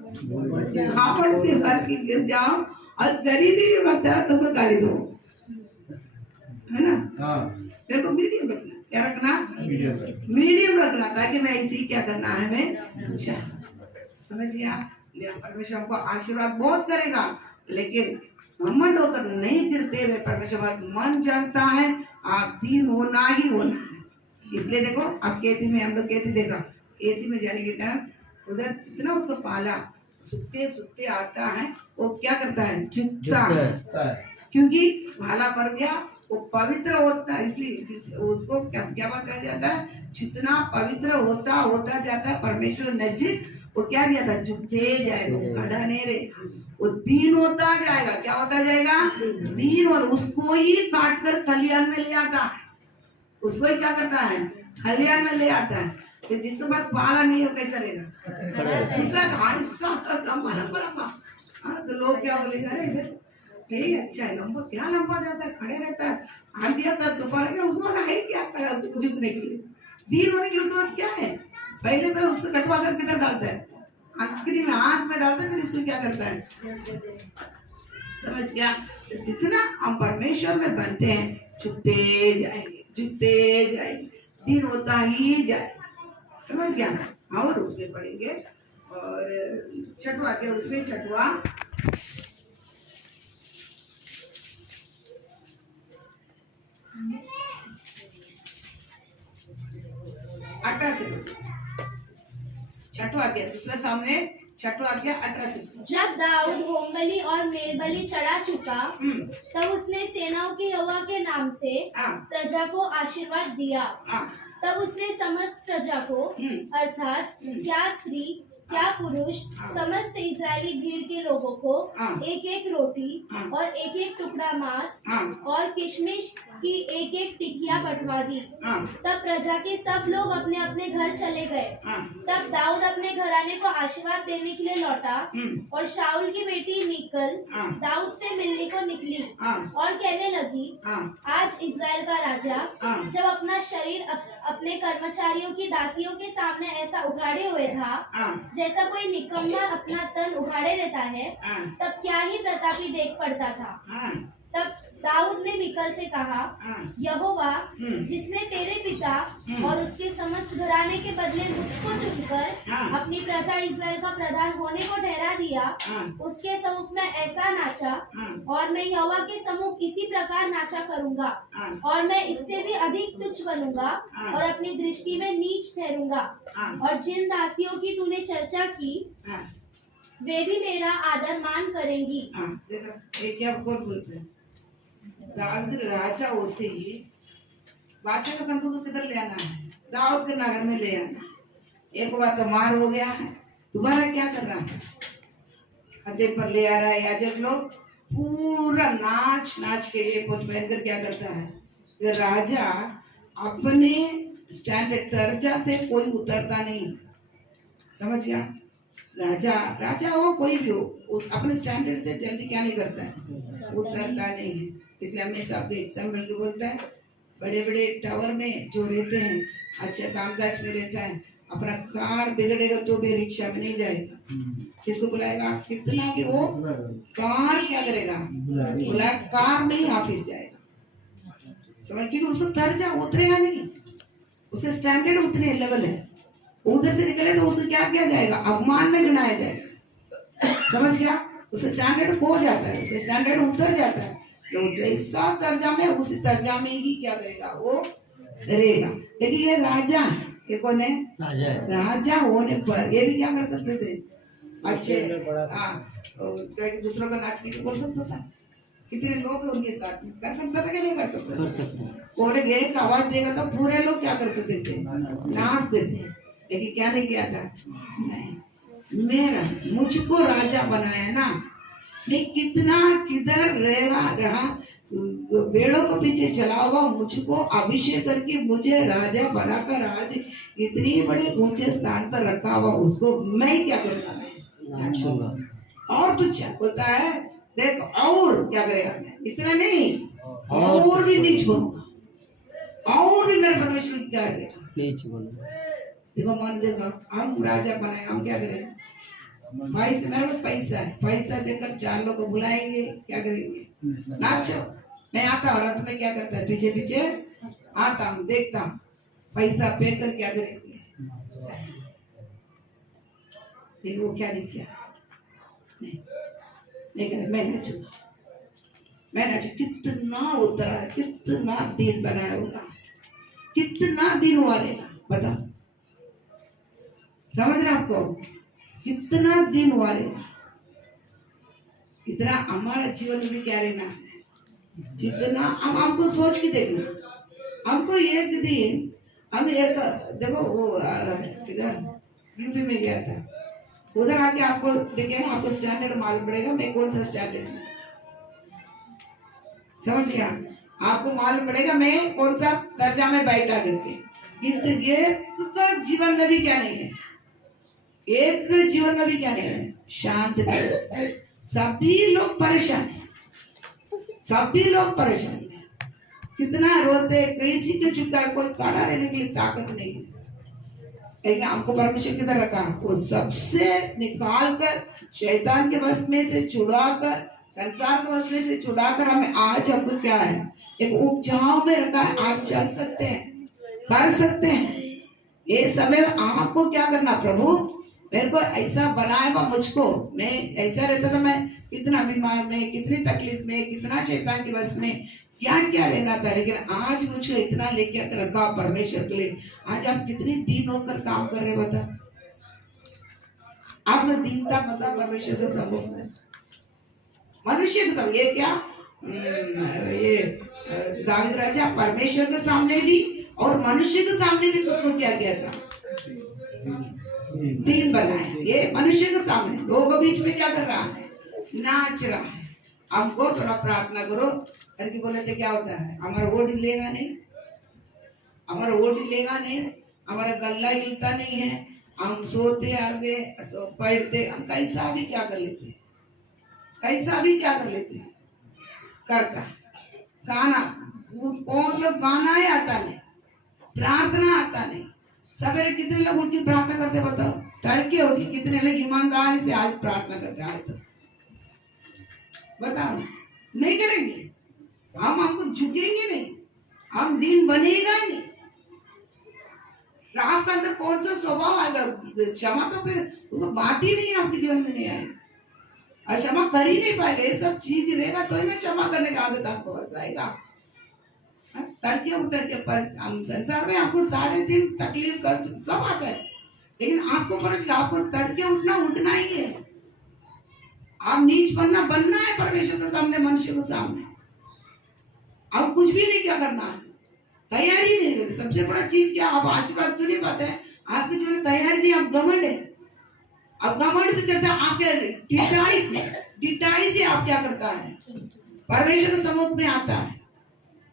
घमंड से भर के गिर जाओ, और गरीबी भी मत देना तुमको गाली दो, है ना। मेरे को मीडियम रखना, क्या रखना, मीडियम रखना, ताकि मैं इसी क्या करना है, मैं अच्छा समझ गया। परमेश्वर हमको आशीर्वाद बहुत करेगा, लेकिन घमंड होकर नहीं गिरते हुए परमेश्वर मन जानता है आप दीन होना ही होना है। इसलिए देखो अब खेती में हम लोग खेती देखा, खेती में जाने के टाइम उधर जितना उसको पाला, सुखते सुखते आता है वो क्या करता है, झुकता है, क्योंकि भाला पड़ गया वो पवित्र होता है। इसलिए उसको क्या क्या बताया जाता है, जितना पवित्र होता जाता है परमेश्वर नजीक, वो क्या दिया था, झुकते जाएगा, खड़ा नहीं रहेगा, वो दीन होता जाएगा। क्या होता जाएगा, दीन। और उसको ही काट कर खलियान में ले आता है, उसको ही क्या करता है, खलियान में ले आता है। तो जिसके पास पाला नहीं हो कैसा रहेगा, उसका हिस्सा लंबा। तो लोग क्या बोलेगा, अरे यही अच्छा है, लंबा क्या लंबा जाता है, खड़े रहता है, आंधी आता है, तूफान के उसके पास है क्या झुकने के लिए, दीन होने के लिए उसके पास क्या है। पहले तो उसको कटवा कर किधर डालता है, आखिरी में आंख में डालता है, फिर इसको क्या करता है, समझ गया। जितना हम परमेश्वर में बनते हैं झुकते जाएंगे, दीन होता ही जाए, समझ गया। और उसमें पढ़ेंगे, और छठवा के उसमें छठवा, छठवा अध्याय, दूसरा सामने छठवा अध्याय 18 से। जब दाऊद होमबलि और मेलबलि चढ़ा चुका, तब उसने सेनाओं के यहोवा के नाम से प्रजा को आशीर्वाद दिया। तब उसने समस्त प्रजा को, अर्थात क्या स्त्री क्या पुरुष, समस्त इस्राएली भीड़ के लोगों को एक एक रोटी और एक एक टुकड़ा मांस और किशमिश की एक एक टिकिया बंटवा दी। तब प्रजा के सब लोग अपने अपने घर चले गए। तब दाऊद अपने घराने को आशीर्वाद देने के लिए लौटा, और शाऊल की बेटी मीकल दाऊद से मिलने को निकली और कहने लगी, आज इस्राएल का राजा जब अपना शरीर अपने कर्मचारियों की दासियों के सामने ऐसा उघाड़े हुए था जैसा कोई निकम्मा अपना तन उघाड़े रहता है, तब क्या ही प्रतापी देख पड़ता था। तब दाऊद ने मीकल से कहा, यहोवा जिसने तेरे पिता और उसके समस्त घराने के बदले मुझको चुनकर अपनी प्रजा इस्राएल का प्रधान होने को ठहरा दिया, उसके सम्मुख में ऐसा नाचा, और मैं यहोवा के सम्मुख इसी प्रकार नाचा करूंगा, और मैं इससे भी अधिक तुच्छ बनूंगा और अपनी दृष्टि में नीच ठहरूंगा, और जिन दासियों की तूने चर्चा की वे भी मेरा आदर मान करेंगी। दाऊद राजा होते ही बादशाह का संतुल को किधर ले आना है, दाऊद के नगर में ले आना। एक बार तो मार हो गया है, दोबारा क्या कर रहा है, खतरे पर ले आ रहा है। याजक लोग पूरा नाच के लिए पोत पहनकर क्या करता है, ये राजा अपने स्टैंडर्ड दर्जा से कोई उतरता नहीं, समझ गया। राजा राजा हो कोई भी हो, अपने स्टैंडर्ड से जल्दी क्या नहीं करता है, उतरता नहीं है। इसलिए हमेशा आपको एग्जाम्पल के बोलता है, बड़े बड़े टावर में जो रहते हैं, अच्छा कामकाज में रहता है, अपना कार बिगड़ेगा तो भी रिक्शा में नहीं जाएगा, किसको बुलाएगा? कितना भी वो कार क्या करेगा, बुलाए कार में ही ऑफिस जाएगा। समझ, क्योंकि उसका दर्जा उतरेगा नहीं, उसका स्टैंडर्ड उतने लेवल है। उधर से निकले तो उसे क्या किया जाएगा, अपमान में गिनाया जाएगा। समझ गया? उसका स्टैंडर्ड खो जाता है, उसका स्टैंडर्ड उतर जाता है। तो जैसा दर्जा में उसी दर्जा में ही क्या करेगा, वो रहेगा। लेकिन ये राजा है, ये कौन है? राजा होने पर ये भी क्या कर सकते थे, अच्छे दूसरों का नाचने को बोल सकता था। कितने लोग हैं उनके साथ में, कर सकता था कि नहीं कर सकता? वो एक आवाज देगा तो पूरे लोग क्या कर सकते थे, नाच देते। लेकिन क्या नहीं किया था, नहीं, मेरा मुझको राजा बनाया ना, मैं कितना किधर रहा बेड़ों को पीछे चला हुआ, मुझको अभिषेक करके मुझे राजा बनाकर आज इतनी बड़े ऊंचे स्थान पर रखा हुआ, उसको मैं क्या करूँगा, मैं और तुझ होता है। देख और क्या करेगा, मैं इतना नहीं और भी नीच बनूंगा, और भी मेरे परमेश्वर क्या करेगा, नीच बनूंगा। देखो मन, देखो हम राजा बनाए, हम क्या करेंगे, पैसा, मेरे पास पैसा है, पैसा देकर 4 लोग को बुलाएंगे, क्या करेंगे, नाचो। मैं आता हूँ, रात में क्या करता है, पीछे पीछे आता हूँ, देखता हूँ, पैसा पे कर क्या करेंगे, देखो वो क्या दिख गया, नहीं करे, मैं नाचूंगा, मैं नाचू। कितना उतरा है, कितना दिन बनाया होगा, कितना दिन हुआ रहेगा, बताओ, समझ रहे आपको, कितना दिन हुआ रहेगा। इतना हमारा जीवन में भी क्या रहना है, जितना हम हमको सोच के देखना। हमको एक दिन हम एक देखो वो इधर यूपी में गया था, उधर आके आपको देखे ना, आपको स्टैंडर्ड मालूम पड़ेगा मैं कौन सा स्टैंडर्ड में, समझ गया? आपको मालूम पड़ेगा मैं कौन सा दर्जा में बैठा करके। एक जीवन में भी क्या नहीं है, एक जीवन में भी क्या नहीं है, शांत नहीं। सभी लोग परेशान है, सभी लोग परेशान है, कितना रोते, किसी के चुपका, कोई काढ़ा लेने के लिए ताकत नहीं है। लेकिन आपको परमेश्वर की तरह रखा, वो सबसे निकाल कर, शैतान के वश में से छुड़ाकर, संसार के वश में से छुड़ाकर हमें आज हमको क्या है, एक उपजाऊ में रखा है। आप चल सकते हैं, कर सकते हैं। ये समय आपको क्या करना, प्रभु मेरे को ऐसा बनाया हुआ, मुझको, मैं ऐसा रहता था, मैं कितना बीमार में, कितनी तकलीफ में, कितना शैतान के वश में, क्या क्या लेना था। लेकिन आज मुझको इतना लेके रखा परमेश्वर के लिए। आज आप कितने दिन होकर काम कर रहे, बता, आपका दीनता बता परमेश्वर के सम्मुख में, मनुष्य के सामने। ये क्या, ये दाऊद राजा परमेश्वर के सामने भी और मनुष्य के सामने भी खुद को क्या किया था, दीन बनाया। ये मनुष्य के सामने, लोगों के बीच में क्या कर रहा है, नाच रहा है। हमको थोड़ा प्रार्थना करो करके बोले थे, क्या होता है, हमारा वोट हिलेगा नहीं, हमारा वोट हिलेगा नहीं, हमारा गला हिलता नहीं है, हम सोते आगे पढ़ते, हम कैसा भी क्या कर लेते, कैसा भी क्या कर लेते, करता गाना, कौन लोग गाना ही आता नहीं, प्रार्थना आता नहीं। सवेरे कितने लोग उठ के प्रार्थना करते बताओ, तड़के उठ के कितने लोग ईमानदारी से आज प्रार्थना करते, आज तो बताओ, नहीं करेंगे हम, हमको झुकेंगे नहीं, हम दिन बनेगा ही नहीं। आपका अंदर कौन सा स्वभाव आएगा, क्षमा तो फिर वो तो बात ही नहीं आपके जीवन में नहीं आएगी, और क्षमा कर ही नहीं पाएगा। ये सब चीज रहेगा तो ही मैं क्षमा करने का आदत आपको बचाएगा। तड़के उठ के पर हम संसार में आपको सारे दिन तकलीफ कष्ट सब आता है, लेकिन आपको फर्ज, आपको तड़के उठना ही है। आप नीच बनना है परमेश्वर के सामने, मनुष्य के सामने। आप कुछ भी नहीं क्या करना है, तैयारी नहीं करते। सबसे बड़ा चीज क्या, आप आशीर्वाद क्यों नहीं पाते हैं, आपकी जो है तैयारी नहीं, आप घमंड है। अब घमंड से चलता है आपके डिटाई से आप क्या करता है, परमेश्वर के सम्मुख में आता है।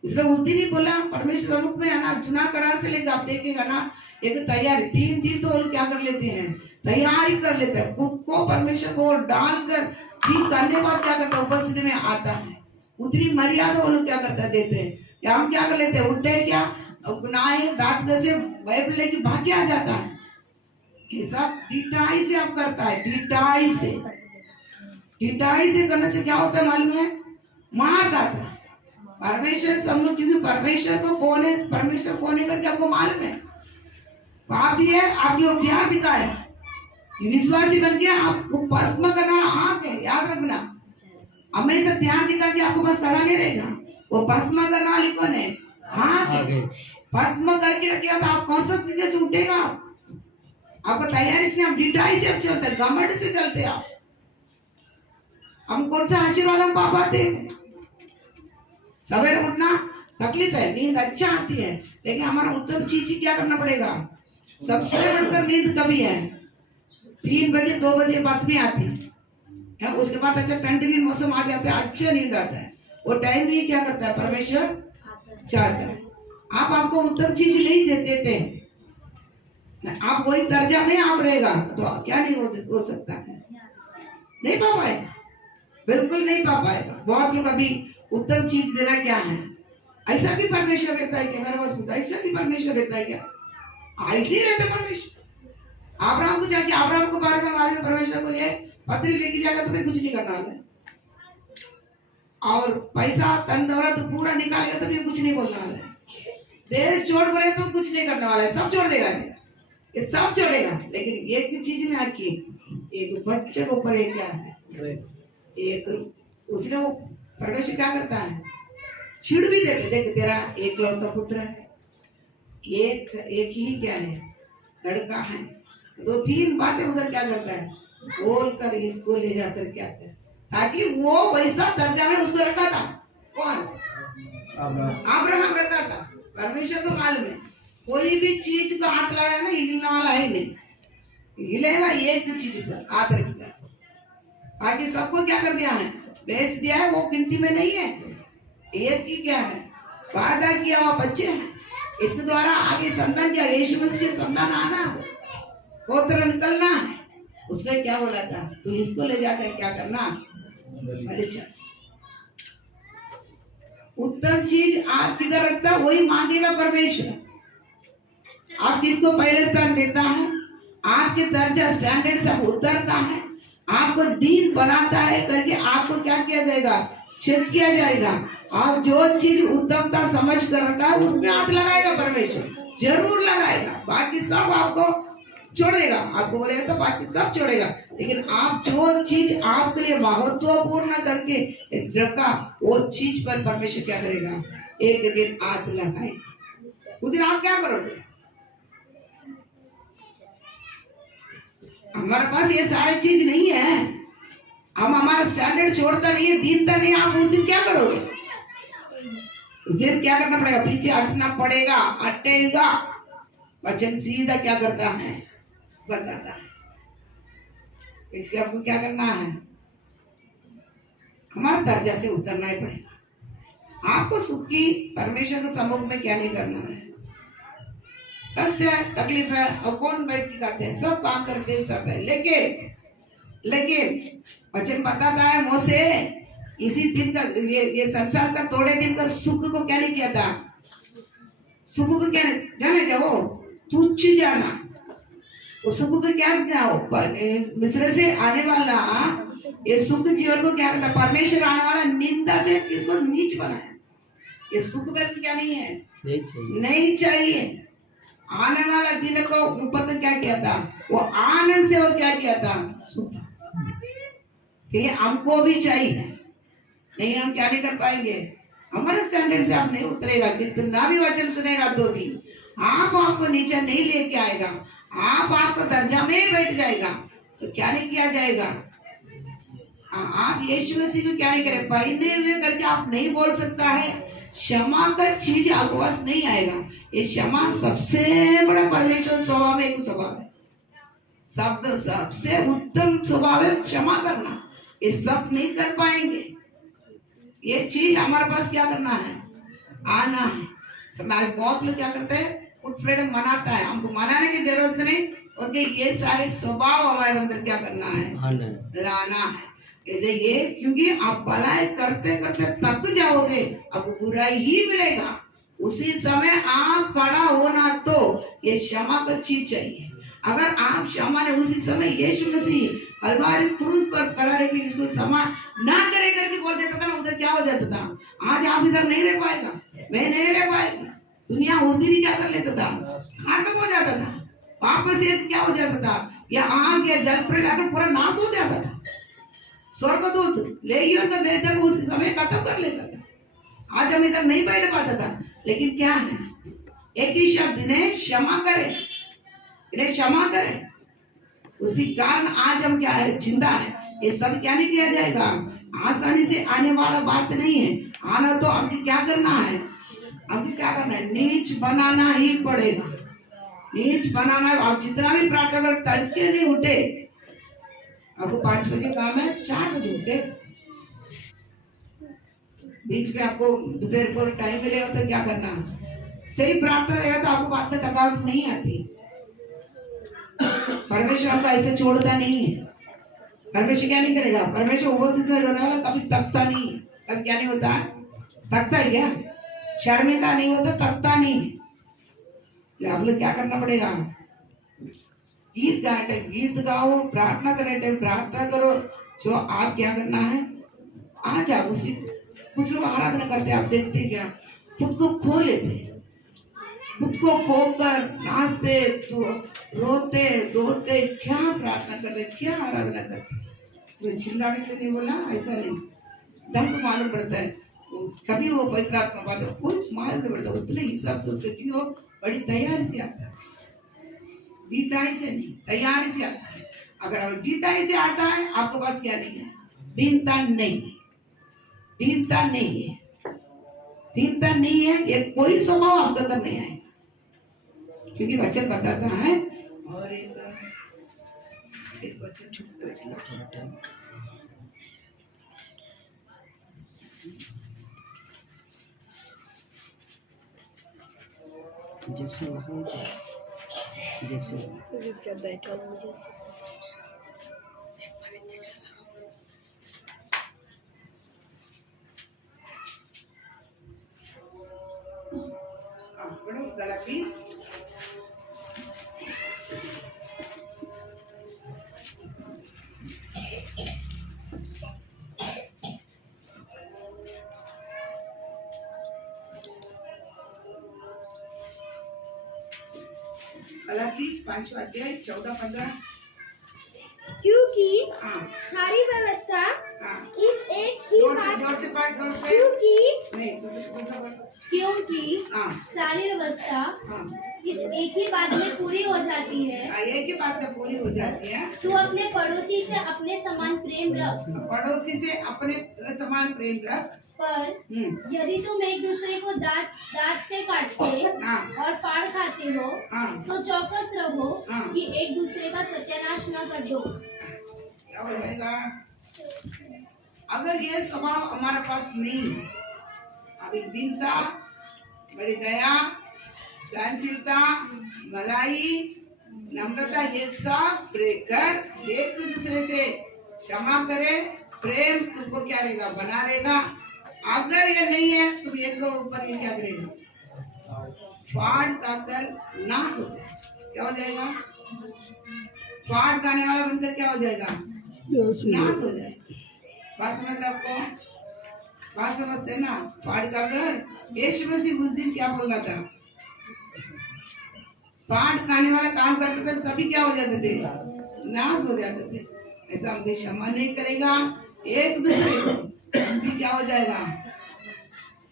इसलिए उस दिन ही बोला परमेश्वर मुख में है ना, चुनाव करार से लेकर आप देखेगा ना, एक तैयारी 3 दिन तो वो लोग क्या कर लेते हैं, तैयारी कर लेते हैं, खुद को परमेश्वर को डालकर ठीक करने बाद क्या करता है, उपस्थिति में आता है। उतनी मर्यादा वो लोग क्या करता है, देते हैं। या हम क्या कर लेते हैं, उठे क्या गुनाहे दांत घसे बाइबल लेके भाग के आ जाता है। ये सब ढिठाई से आप करता है, ढिठाई से करने से क्या होता है मालूम है, मार खाता है। परमेश्वर समझो, क्योंकि परमेश्वर को कौन है, परमेश्वर कौन है करके आपको मालूम है। पाप भी है, आपको प्यार दिखाया, विश्वासी बन के आपको भस्म करना आंख है, याद रखना। हमेशा प्यार दिखा के आपको बस खड़ा नहीं रहेगा, वो भस्म करना वाली कौन है, आंख। भस्म करके रखेगा तो आप कौन सा चीजें से उठेगा, आपको तैयारी से, आप ढिठाई से आप चलते, घमंड से चलते आप। हम कौन सा आशीर्वाद हम पा पाते हैं। सवेरे उठना तकलीफ है, नींद अच्छा आती है, लेकिन हमारा उत्तम चीज क्या करना पड़ेगा, सबसे बढ़कर नींद कभी है 3 बजे 2 बजे बात में आती है, उसके बाद अच्छा ठंडी मौसम आ जाता है, अच्छा नींद आता है। वो टाइम भी क्या करता है, परमेश्वर चाहता है। आप आपको उत्तम चीज नहीं देते हैं, आप वही दर्जा में आप रहेगा तो क्या नहीं हो सकता है, नहीं पा पाएगा, बिल्कुल नहीं पा पाएगा। बहुत लोग अभी उत्तम चीज देना क्या है, ऐसा भी परमेश्वर रहता है क्या, मेरे पास ऐसा भी परमेश्वर रहता है क्या, ऐसे ही रहता परमेश्वर। अब्राहम को जाके, अब्राहम को बारे में मालूम, परमेश्वर को ये पत्री लेके जाएगा तो कुछ नहीं करना वाला है, और पैसा तन दौलत तो पूरा निकालेगा तो भी कुछ नहीं बोलने वाला है, देश छोड़ बोले तो कुछ नहीं करने वाला है, सब छोड़ देगा, ये सब छोड़ेगा। लेकिन एक चीज में आकी, एक बच्चे के ऊपर एक क्या है, एक उसने वो परमेश्वर क्या करता है, छिड़ भी देते, देख तेरा एकलौता पुत्र है, एक ही क्या है, लड़का है, 2-3 बातें उधर क्या करता है, बोलकर इसको ले जाकर क्या करता है, ताकि वो वैसा दर्जा में उसको रखा था। कौन, अब्राहम रखा था। परमेश्वर को मालूम है कोई भी चीज को हाथ लगाया ना, हिलने वाला है नहीं, हिलेगा एक चीज पर हाथ रख जाए, बाकी सबको क्या कर दिया है, बेच दिया है, वो गिनती में नहीं है। एक ही क्या है, वादा किया हुआ बच्चे हैं, इसके द्वारा आगे संतान क्या, यीशु मसीह के संतान आना, गोत्र निकलना है। उसने क्या बोला था, तू इसको ले जाकर क्या करना, बलि। उत्तम चीज आप किधर रखता है, वही मांगेगा परमेश्वर। आप किसको पहले स्थान देता है, आपके दर्जा स्टैंडर्ड सब उतरता है, आपको दीन बनाता है करके आपको क्या किया जाएगा, चेक किया जाएगा। आप जो चीज उत्तमता समझ कर रखा है उसमें हाथ लगाएगा परमेश्वर, जरूर लगाएगा, बाकी सब आपको छोड़ेगा, आपको बोलेगा तो बाकी सब छोड़ेगा। लेकिन आप जो चीज आपके लिए महत्वपूर्ण करके रखा, वो चीज पर परमेश्वर क्या करेगा, एक दिन हाथ लगाएगा। उस दिन आप क्या करोगे, हमारे पास ये सारे चीज नहीं है, हम हमारा स्टैंडर्ड छोड़ता नहीं है, दीनता नहीं, आप उस दिन क्या करोगे, उस दिन क्या करना पड़ेगा, पीछे हटना पड़ेगा, हटेगा। वचन सीधा क्या करता है, बताता है। इसलिए आपको क्या करना है, हमारा दर्जा से उतरना ही पड़ेगा। आपको सुख की परमेश्वर के सम्मुख में क्या नहीं करना है, कष्ट है, तकलीफ है, और कौन बैठ के खाते हैं, सब काम करते सब है। लेकिन वचन बताता है, मोसे इसी दिन का, ये संसार का थोड़े दिन का सुख को क्या नहीं किया था, सुख को क्या जाने क्या, वो तुच्छ जाना, वो सुख को क्या मिस्र से आने वाला ये सुख जीवन को क्या करता, परमेश्वर आने वाला निंदा से किसको नीच बनाया। ये सुख में क्या नहीं है, नहीं चाहिए। आने वाला दिन को ऊपर को क्या किया था, वो आनंद से वो क्या किया था, कि हमको भी चाहिए, नहीं हम क्या नहीं कर पाएंगे, हमारे स्टैंडर्ड से आप नहीं उतरेगा, कितना भी वचन सुनेगा तो भी आपको नीचे नहीं लेके आएगा, आपको दर्जा में बैठ जाएगा, तो क्या नहीं किया जाएगा, आप यीशु मसीह को क्या नहीं करें, पहने हुए करके आप नहीं बोल सकता है, क्षमा का चीज आपके पास नहीं आएगा। ये क्षमा सबसे बड़ा परमेश्वर स्वभाव में एक स्वभाव है, सबसे उत्तम स्वभाव है क्षमा करना, ये सब नहीं कर पाएंगे। ये चीज हमारे पास क्या करना है, आना है। समाज बहुत लोग क्या करते हैं, फुट फ्रीडम मनाता है, हमको मनाने की जरूरत नहीं, और ये सारे स्वभाव हमारे अंदर क्या करना है, लाना है। ये क्योंकि आप भलाई करते करते थक जाओगे, आपको बुराई ही मिलेगा। उसी समय आप खड़ा होना तो ये क्षमा का चीज चाहिए। अगर आप क्षमा ने उसी समय यीशु मसीह कलवारी क्रूस पर खड़ा रह के इसको क्षमा ना करे करके बोल देता था ना, उधर क्या हो जाता था, आज आप इधर नहीं रह पाएगा, मैं नहीं रह पाएगा, दुनिया उस दिन ही क्या कर लेता था, खत्म हो जाता था, वापस ये क्या हो जाता था, या आग या जल पर लाकर पूरा नाश हो जाता था। स्वर्गदूत लेगियों का बेहतर उस समय खत्म कर लेता था। आज हम इधर नहीं बैठ पाता था, लेकिन क्या है, एक ही शब्द, इन्हें क्षमा करें, इन्हें क्षमा करें। उसी कारण आज हम क्या है, जिंदा है। ये सब क्या नहीं किया जाएगा, आसानी से आने वाला बात नहीं है। आना तो अभी क्या करना है, अभी क्या करना है, नीच बनाना ही पड़ेगा, नीच बनाना। आप जितना भी प्रार्थना कर, तड़के नहीं उठे, आपको 5 बजे काम है, 4 बजे उठे, बीच में आपको दोपहर को टाइम मिलेगा तो क्या करना, सही प्रार्थना रहेगा तो आपको बाद में थकावट नहीं आती। परमेश्वर आपको ऐसे छोड़ता नहीं है। परमेश्वर क्या नहीं करेगा, परमेश्वर उपस्थित में रहने वाला कभी थकता नहीं है। कभी क्या नहीं होता, थकता है क्या, शर्मिंदा नहीं होता, थकता नहीं। आप लोग क्या करना पड़ेगा, गीत गाने टाइम गीत गाओ, प्रार्थना करने टाइम प्रार्थना करो। जो आप क्या करना है, आज आप उसी, कुछ लोग आराधना करते, आप देखते क्या, खुद को खो लेते, खुद को खोकर नाचते, तो रोते धोते, क्या प्रार्थना करते, क्या आराधना करते। चिल्लाने के लिए नहीं बोला, ऐसा नहीं, ढंग मालूम पड़ता है। कभी वो पवित्र आत्मा बात कोई मालूम नहीं पड़ता, उतने हिसाब से उसके, क्यों बड़ी तैयारी से आता है, डीटाई से नहीं, तैयारी से आता है। अगर आप डीटाई से आता है, आपके पास क्या नहीं है, दीनता नहीं, दीनता नहीं है, दीनता नहीं है, ये कोई स्वभाव आपके अंदर नहीं आएगा। क्योंकि वचन बताता है, और एक वचन बैठा मुझे गलती गलती 5वां अध्याय 14-15। क्योंकि सारी व्यवस्था इस एक ही क्योंकि सारी व्यवस्था इस एक ही बात में पूरी हो जाती है, एक ही बात में पूरी हो जाती है, तू अपने पड़ोसी से अपने समान प्रेम रख, पड़ोसी से अपने समान प्रेम रख। पर यदि तुम एक दूसरे को दांत से काटते और फाड़ खाते हो, तो चौकस रहो कि एक दूसरे का सत्यानाश न कर दो। क्या हो जाएगा, अगर ये स्वभाव हमारे पास नहीं है, अभी दीनता, बड़ी दया, सहनशीलता, भलाई, नम्रता, ये सब कर एक दूसरे से क्षमा करे, प्रेम तुमको क्या रहेगा, बना रहेगा। अगर ये नहीं है, तुम एक के ऊपर ये क्या करेगा, फाड़ खाकर नाश हो जाएगा। क्या हो जाएगा, फाड़ खाने वाला बनकर क्या हो जाएगा, नाश हो जाएगा। बात समझ रहे आपको, बात समझते ना, फाड़ खाकर। यीशु मसीह उस दिन क्या बोल रहा था, फाड़ खाने वाला काम करते थे, सभी क्या हो जाते थे, नाश हो जाते थे। ऐसा हम भी क्षमा नहीं करेगा एक दूसरे को, भी क्या हो जाएगा,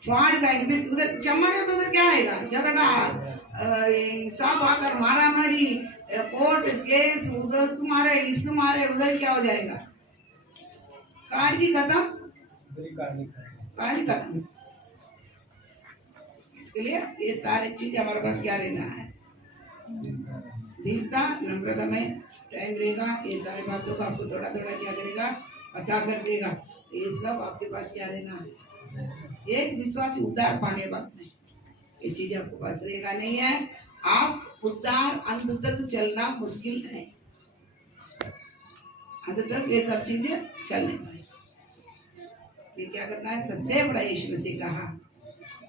फ्रॉड का। फिर उधर क्षमा नहीं हो तो उधर क्या आएगा, झगड़ा, सब आकर मारा मारी, कोर्ट केस, उधर उसको मारे इसको मारे, उधर क्या हो जाएगा, कहानी खत्म, कहानी खत्म। इसके लिए ये सारी चीज हमारे पास क्या रहना है, दीनता, नम्रता में टाइम रहेगा। ये सारी बातों का आपको थोड़ा थोड़ा क्या करेगा, पता कर देगा। ये सब आपके पास क्या रहना है। एक विश्वासी उद्धार पाने बात नहीं, ये चीज आपको पास रहेगा नहीं है। आप उद्धार अंत तक चलना मुश्किल है, अंत तक ये सब चीजें चलने पाए। ये क्या करना है, सबसे बड़ा यीशु मसीह कहा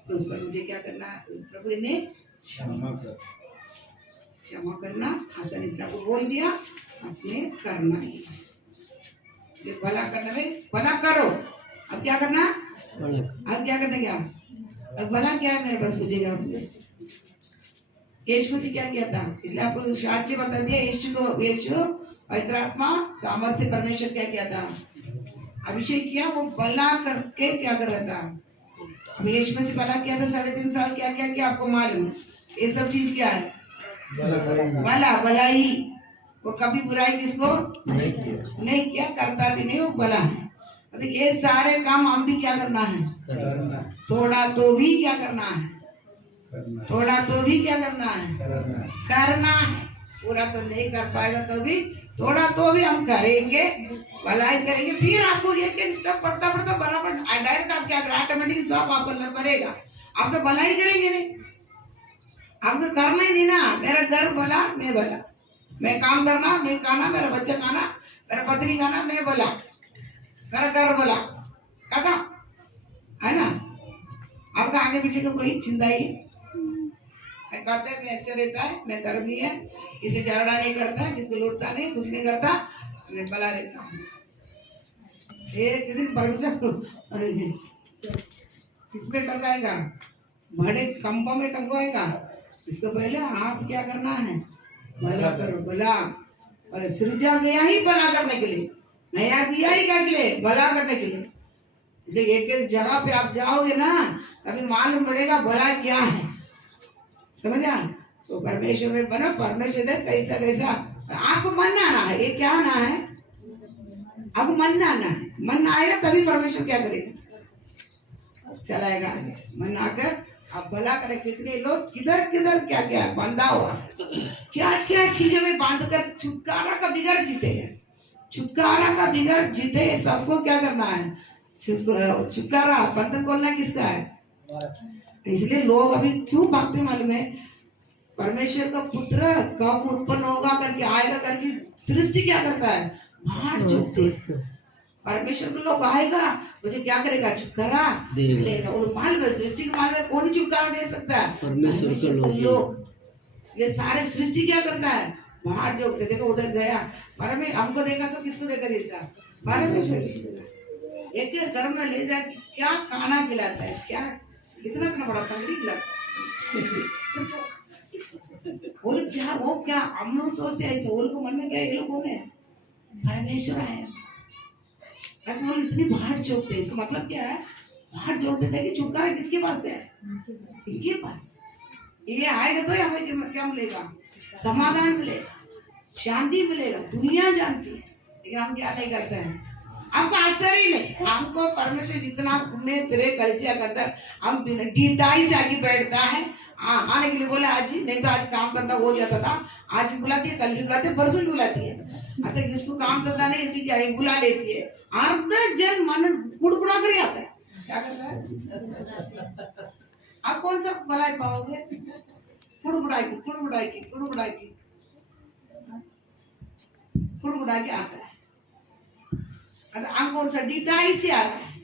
तो उस पर मुझे क्या करना है, प्रभु ने क्षमा करना आसानी से आपको बोल दिया, अपने करना ही भला करना है, भला करो। अब क्या करना, अब क्या करना, क्या अब भला क्या है मेरे पास पूछेगा आपने। यीशु मसीह क्या किया था, इसलिए आपको शार्टली बता दिया। यीशु पवित्र आत्मा सामर्थ्य से परमेश्वर क्या किया था, अभिषेक किया, वो भला करके क्या कर रहा था। अब यीशु मसीह भला किया तो 3.5 साल क्या क्या किया आपको मालूम। ये सब चीज क्या है, भला भलाई। वो कभी बुराई किसको नहीं किया, करता भी नहीं, वो भला है। तो ये सारे काम हम भी क्या करना है, थोड़ा तो भी क्या करना है, थोड़ा तो भी क्या करना है, करना है। पूरा तो नहीं कर पाएगा तो भी थोड़ा तो भी हम करेंगे, भलाई करेंगे। फिर आपको एक एक स्टेप पढ़ता पढ़ता बराबर डायरेक्ट आप क्या करें, ऑटोमेटिक सब आपको अंदर भरेगा। आप तो भलाई करेंगे नहीं, आपको करना ही नहीं ना। मेरा घर भला, मैं भला, मैं काम करना, मैं खाना, मेरा बच्चा खाना, मेरा पत्नी खाना, मैं भला, मेरा घर भला, कथा है ना। आपका आगे पीछे का कोई चिंता ही मैं करता है, मैं अच्छा रहता है, मैं धर्मी है, किसी झगड़ा नहीं करता, किसी को लूटता नहीं, कुछ नहीं करता, मैं भला रहता हूँ। एक दिन परमेश्वर किसपे टंगाएगा, बड़े खंभों में टंगवाएगा। इसको पहले आप क्या करना है, भला करो, भला। और सृजा गया ही भला करने के लिए, नया दिया ही क्या के लिए, भला करने के लिए। इसलिए एक एक जगह पे आप जाओगे ना, तभी मालूम पड़ेगा भला क्या है, समझा। तो परमेश्वर में बनो, परमेश्वर दे कैसा कैसा आपको मन आना है। ये क्या आना है, आपको मन आना है। मन आएगा तभी परमेश्वर क्या करेगा, चलाएगा। मन आकर आप भला करें। कितने लोग किधर किधर क्या क्या बांधा हुआ, क्या क्या चीजों में बांध कर छुटकारा का बिगड़ जीते हैं, छुटकारा का बिगड़ जीते हैं। सबको क्या करना है, छुटकारा बंधन खोलना किसका है। इसलिए लोग अभी क्यों भागते मालूम है, परमेश्वर का पुत्र कब उत्पन्न होगा करके, आएगा करके सृष्टि क्या करता है, भाट जोतते। परमेश्वर को लोग आएगा, मुझे क्या करेगा, छुटकारा देगा। वो माल में, सृष्टि के माल में कौन छुटकारा दे सकता है, परमेश्वर को लोग। ये सारे सृष्टि क्या करता है, भाट जोतते। देखो उधर गया, परमेश्वर हमको देखा तो किसको देखा जैसा, परमेश्वर। एक घर में ले जाके क्या खाना खिलाता है, क्या कितना इतना बड़ा तंगड़ी खिलाता है। बोल क्या, वो क्या हम लोग सोचते हैं ऐसे, उनको मन में क्या, ये लोग कौन है, परमेश्वर है। इतनी भाट जोतते, इसका मतलब क्या है, भाट जोतते थे कि छुटकारा किसके पास है, इनके पास। ये आएगा तो हमें क्या मिलेगा, समाधान मिलेगा, शांति मिलेगा। दुनिया जानती है, लेकिन हम क्या नहीं करते हैं, हमको असर ही नहीं। हमको परमेश्वर जितना में फिरे कलिसिया के अंदर, हम ढीठाई से आगे बैठता है। आने के लिए बोले आज ही, नहीं तो आज काम धंधा हो जाता था, आज भी बुलाती है, कल भी बुलाती है, परसों भी बुलाती है। अतः जिसको काम धंधा नहीं, इसकी क्या बुला लेती है। अर्ध जन मन कुड़कुड़ा कर आता है, क्या करता है। आप कौन सा भलाई पाओगे, कुड़कुड़ा की कुड़कुड़ा की कुड़कुड़ा की कुड़कुड़ा के आता है। आप कौन सा डिटाई से आ रहा है,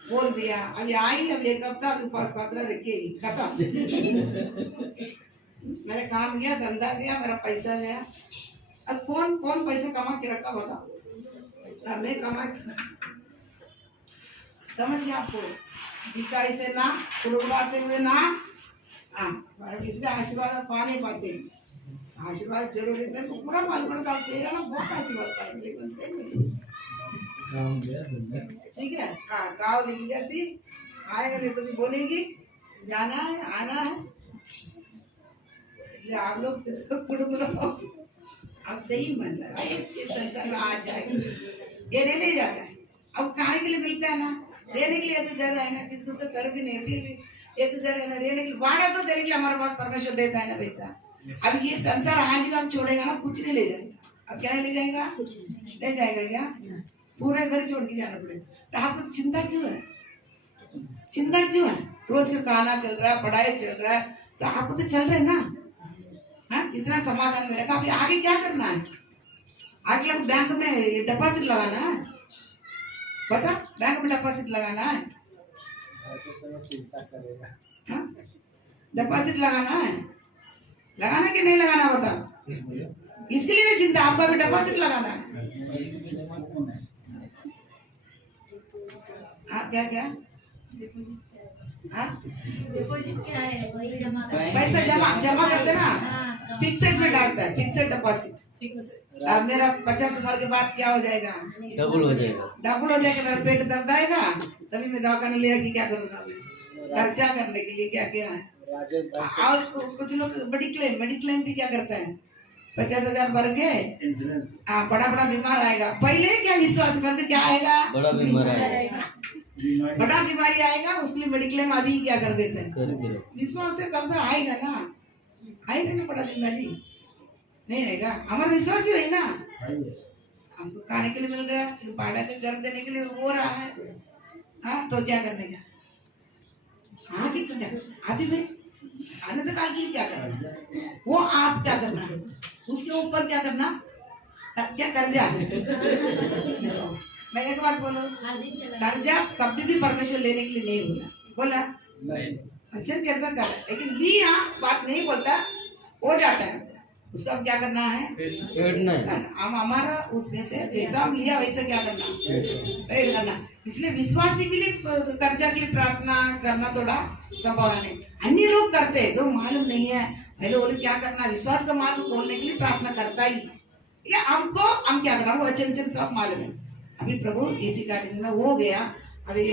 बोल दिया अभी आई, अब एक हफ्ता अभी पास पात्रा रखेगी, खत्म। मेरा काम गया, धंधा गया, मेरा पैसा गया। अब कौन कौन पैसा कमा के रखा बताओ, मैं कमा के, समझ गया आपको। डिटाई से ना, कुड़कुड़ाते हुए ना, इसलिए आशीर्वाद पा नहीं पाते। आशीर्वाद जरूर है तो पूरा मालूम पड़ता, आप सही रहना, बहुत आशीर्वाद पाएंगे, लेकिन सही नहीं। ठीक है, हाँ गाँव लेके जाती, आएगा नहीं तो भी बोलेगी जाना है, आना है। इसलिए आप लोग कुड़कुड़ाओ, आप सही मन लगा, ये संसार में आ जाएगा, ये नहीं ले जाता है। अब खाने के लिए मिलता है ना, रहने के लिए तो घर है ना, किसको तो घर भी नहीं, फिर भी एक घर है ना, रहने के लिए भाड़ा तो देने के लिए हमारे पास परमेश्वर देता है ना पैसा। अब ये संसार आज का हम छोड़ेगा ना, कुछ नहीं ले जाएगा। अब क्या नहीं ले जाएगा, ले जाएगा क्या, पूरे घर छोड़ के जाना पड़ेगा। तो आपको चिंता क्यों है, चिंता क्यों है? रोज का खाना चल रहा है, पढ़ाई चल रहा है, तो आपको तो चल रहा है ना। हाँ, इतना समाधान में रखा। अभी आगे क्या करना है? आगे आपको बैंक में डिपॉजिट लगाना है, पता? बैंक में डिपॉजिट लगाना है, डिपॉजिट लगाना है, लगाना कि नहीं लगाना बता? इसके लिए नहीं चिंता, आपको अभी डिपॉजिट लगाना है। हाँ, क्या क्या? हाँ, डिपॉजिट क्या है? वही जमा पैसा जमा करते ना, फिक्सेड में डालता है, फिक्सेड डिपॉजिट। अब मेरा 50 उम्र के बाद क्या हो जाएगा? डबल हो जाएगा। डबल हो जाएगा। मेरा पेट दर्द आएगा, तभी मैं दवाखाना ले जाके क्या करूंगा? खर्चा करने के लिए क्या क्या है? और कुछ लोग मेडिक्लेम भी क्या करता है? 50,000 भर के, हाँ, बड़ा बड़ा बीमार आएगा। पहले क्या विश्वास करके क्या आएगा? बड़ा बीमार आएगा, बड़ा बीमारी आएगा, उसके लिए मेडिक्लेम अभी क्या कर देते हैं? विश्वास से करता आएगा ना, आएगा ना बड़ा बीमारी? नहीं आएगा। हमारा विश्वास ही है ना। हमको खाने के लिए मिल रहा है, भाड़ा के घर देने के लिए हो रहा है, हाँ, तो क्या करने का? हाँ जी, अभी भाई अनंत काल के लिए क्या करना? वो आप क्या करना? उसके ऊपर क्या करना? क्या कर्जा? मैं एक बात बोलूं, कर्जा कभी भी परमिशन लेने के लिए नहीं बोला। अच्छा कैसा कर, लेकिन ये यहाँ बात नहीं बोलता, हो जाता है। उसको अब क्या करना है? हम हमारा उसमें से जैसा हम लिया वैसे क्या करना? पेड़ करना। इसलिए विश्वासी के लिए कर्जा के लिए प्रार्थना करना थोड़ा संभव नहीं। अन्य लोग करते हैं, लोग मालूम नहीं है, पहले बोले क्या करना, विश्वास का मार्ग खोलने के लिए प्रार्थना करता ही। या हमको हम क्या करना, वो अचन सब मालूम है। अभी प्रभु इसी कार्य में हो गया, अभी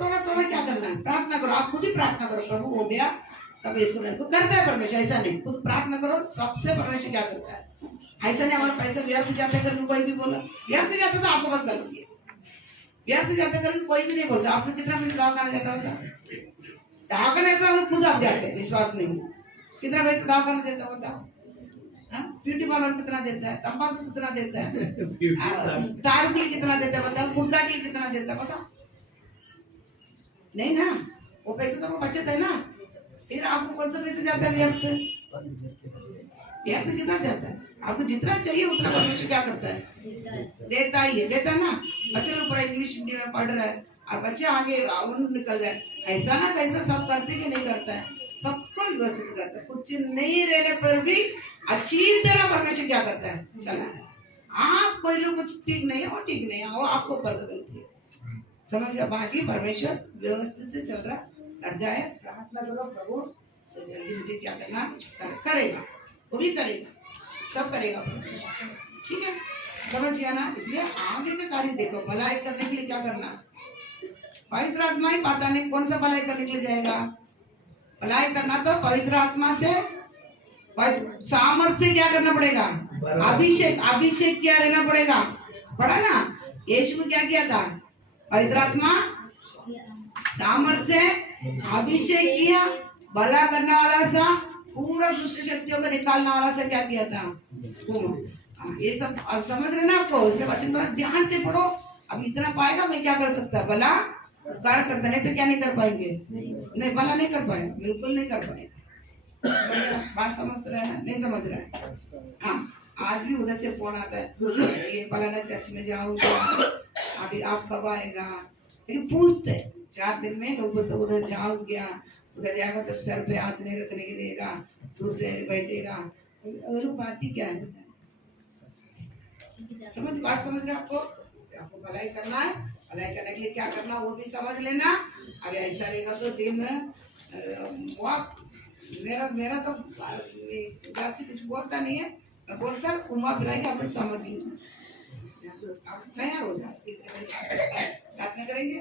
थोड़ा थोड़ा क्या करना है? प्रार्थना करो, आप खुद ही प्रार्थना करो, प्रभु हो गया सब, इसको मेरे को करता है परमेश्वर। ऐसा नहीं, खुद प्रार्थना करो, सबसे परमेश्वर क्या करता है? ऐसा नहीं हमारे पैसे व्यर्थ जाते करके कोई भी बोला, व्यर्थ जाता तो आपको बस गलत किया, व्यर्थ जाते करके कोई भी नहीं बोलता। आपको कितना पैसे दवाखाना जाता होता? दवाखाना जाता होता खुद आप जाते, विश्वास नहीं। कितना पैसे दवाखाना देता होता? ब्यूटी पार्लर कितना देता है? तंबाकू कितना देता है? दारू के लिए कितना देता है बताओ? गुटखा के लिए कितना देता है बताओ? नहीं ना, वो पैसे तो बचत है ना। फिर आपको कौन सा पैसे जाता है व्यर्थ? व्यर्थ कितना जाता है? आपको जितना चाहिए उतना परमेश्वर क्या करता है? देता ही है, देता ना। बच्चे लोग पूरा इंग्लिश मीडियम में पढ़ रहा है, अब बच्चे आगे निकल जाए, ऐसा ना कैसा सब करते कि नहीं करता है? सबको व्यवस्थित करता है। कुछ नहीं रहने पर भी अच्छी तरह परमेश्वर क्या करता है? चला है। आप कोई लोग कुछ ठीक नहीं है, वो ठीक नहीं है, वो आपको ऊपर का गलती है, समझ गया? बाकी परमेश्वर व्यवस्थित से चल रहा कर जाए। प्रार्थना करो, प्रभु जल्दी मुझे क्या करना करेगा, वो भी करेगा, सब करेगा परमेश्वर, ठीक है? समझ गया ना? इसलिए आगे का कार्य देखो, भलाई करने के लिए क्या करना? पवित्र आत्मा ही पता नहीं कौन सा भलाई करने के लिए जाएगा। भलाई करना तो पवित्र आत्मा से, सामर्थ से क्या करना पड़ेगा? अभिषेक क्या लेना पड़ेगा? पढ़ा ना, यीशु ने क्या किया था? पवित्र आत्मा सामर्थ से अभिषेक किया, भला करने वाला सा, पूरा दुष्ट शक्तियों को निकालने वाला सा क्या किया था? ये सब अब समझ रहे ना आपको? इसलिए वचन थोड़ा ध्यान से पढ़ो। अब इतना पाएगा मैं क्या कर सकता है? भला कर सकता, नहीं तो क्या नहीं कर पाएंगे? नहीं, भला नहीं कर पाएंगे, बिल्कुल नहीं कर पाएंगे। बात समझ रहे हैं? नहीं समझ रहे हैं? हाँ, आज भी उधर से फोन आता है, ये फलाना चर्च में जाऊंगा, अभी आप कब आएगा? लेकिन पूछते 4 दिन में लोग तो उधर जाओ क्या, उधर जाएगा तो सर पे हाथ नहीं रखने के देगा, दूर से बैठेगा, और बात ही क्या है? बात समझ रहे आपको? आपको भलाई करना है, भलाई करने के लिए क्या करना वो भी समझ लेना। अगर ऐसा रहेगा तो दिन मेरा तो से कुछ बोलता नहीं है, मैं बोलता घुमा फिरा के आप समझ ही आप तैयार हो जाए। प्रार्थना करेंगे।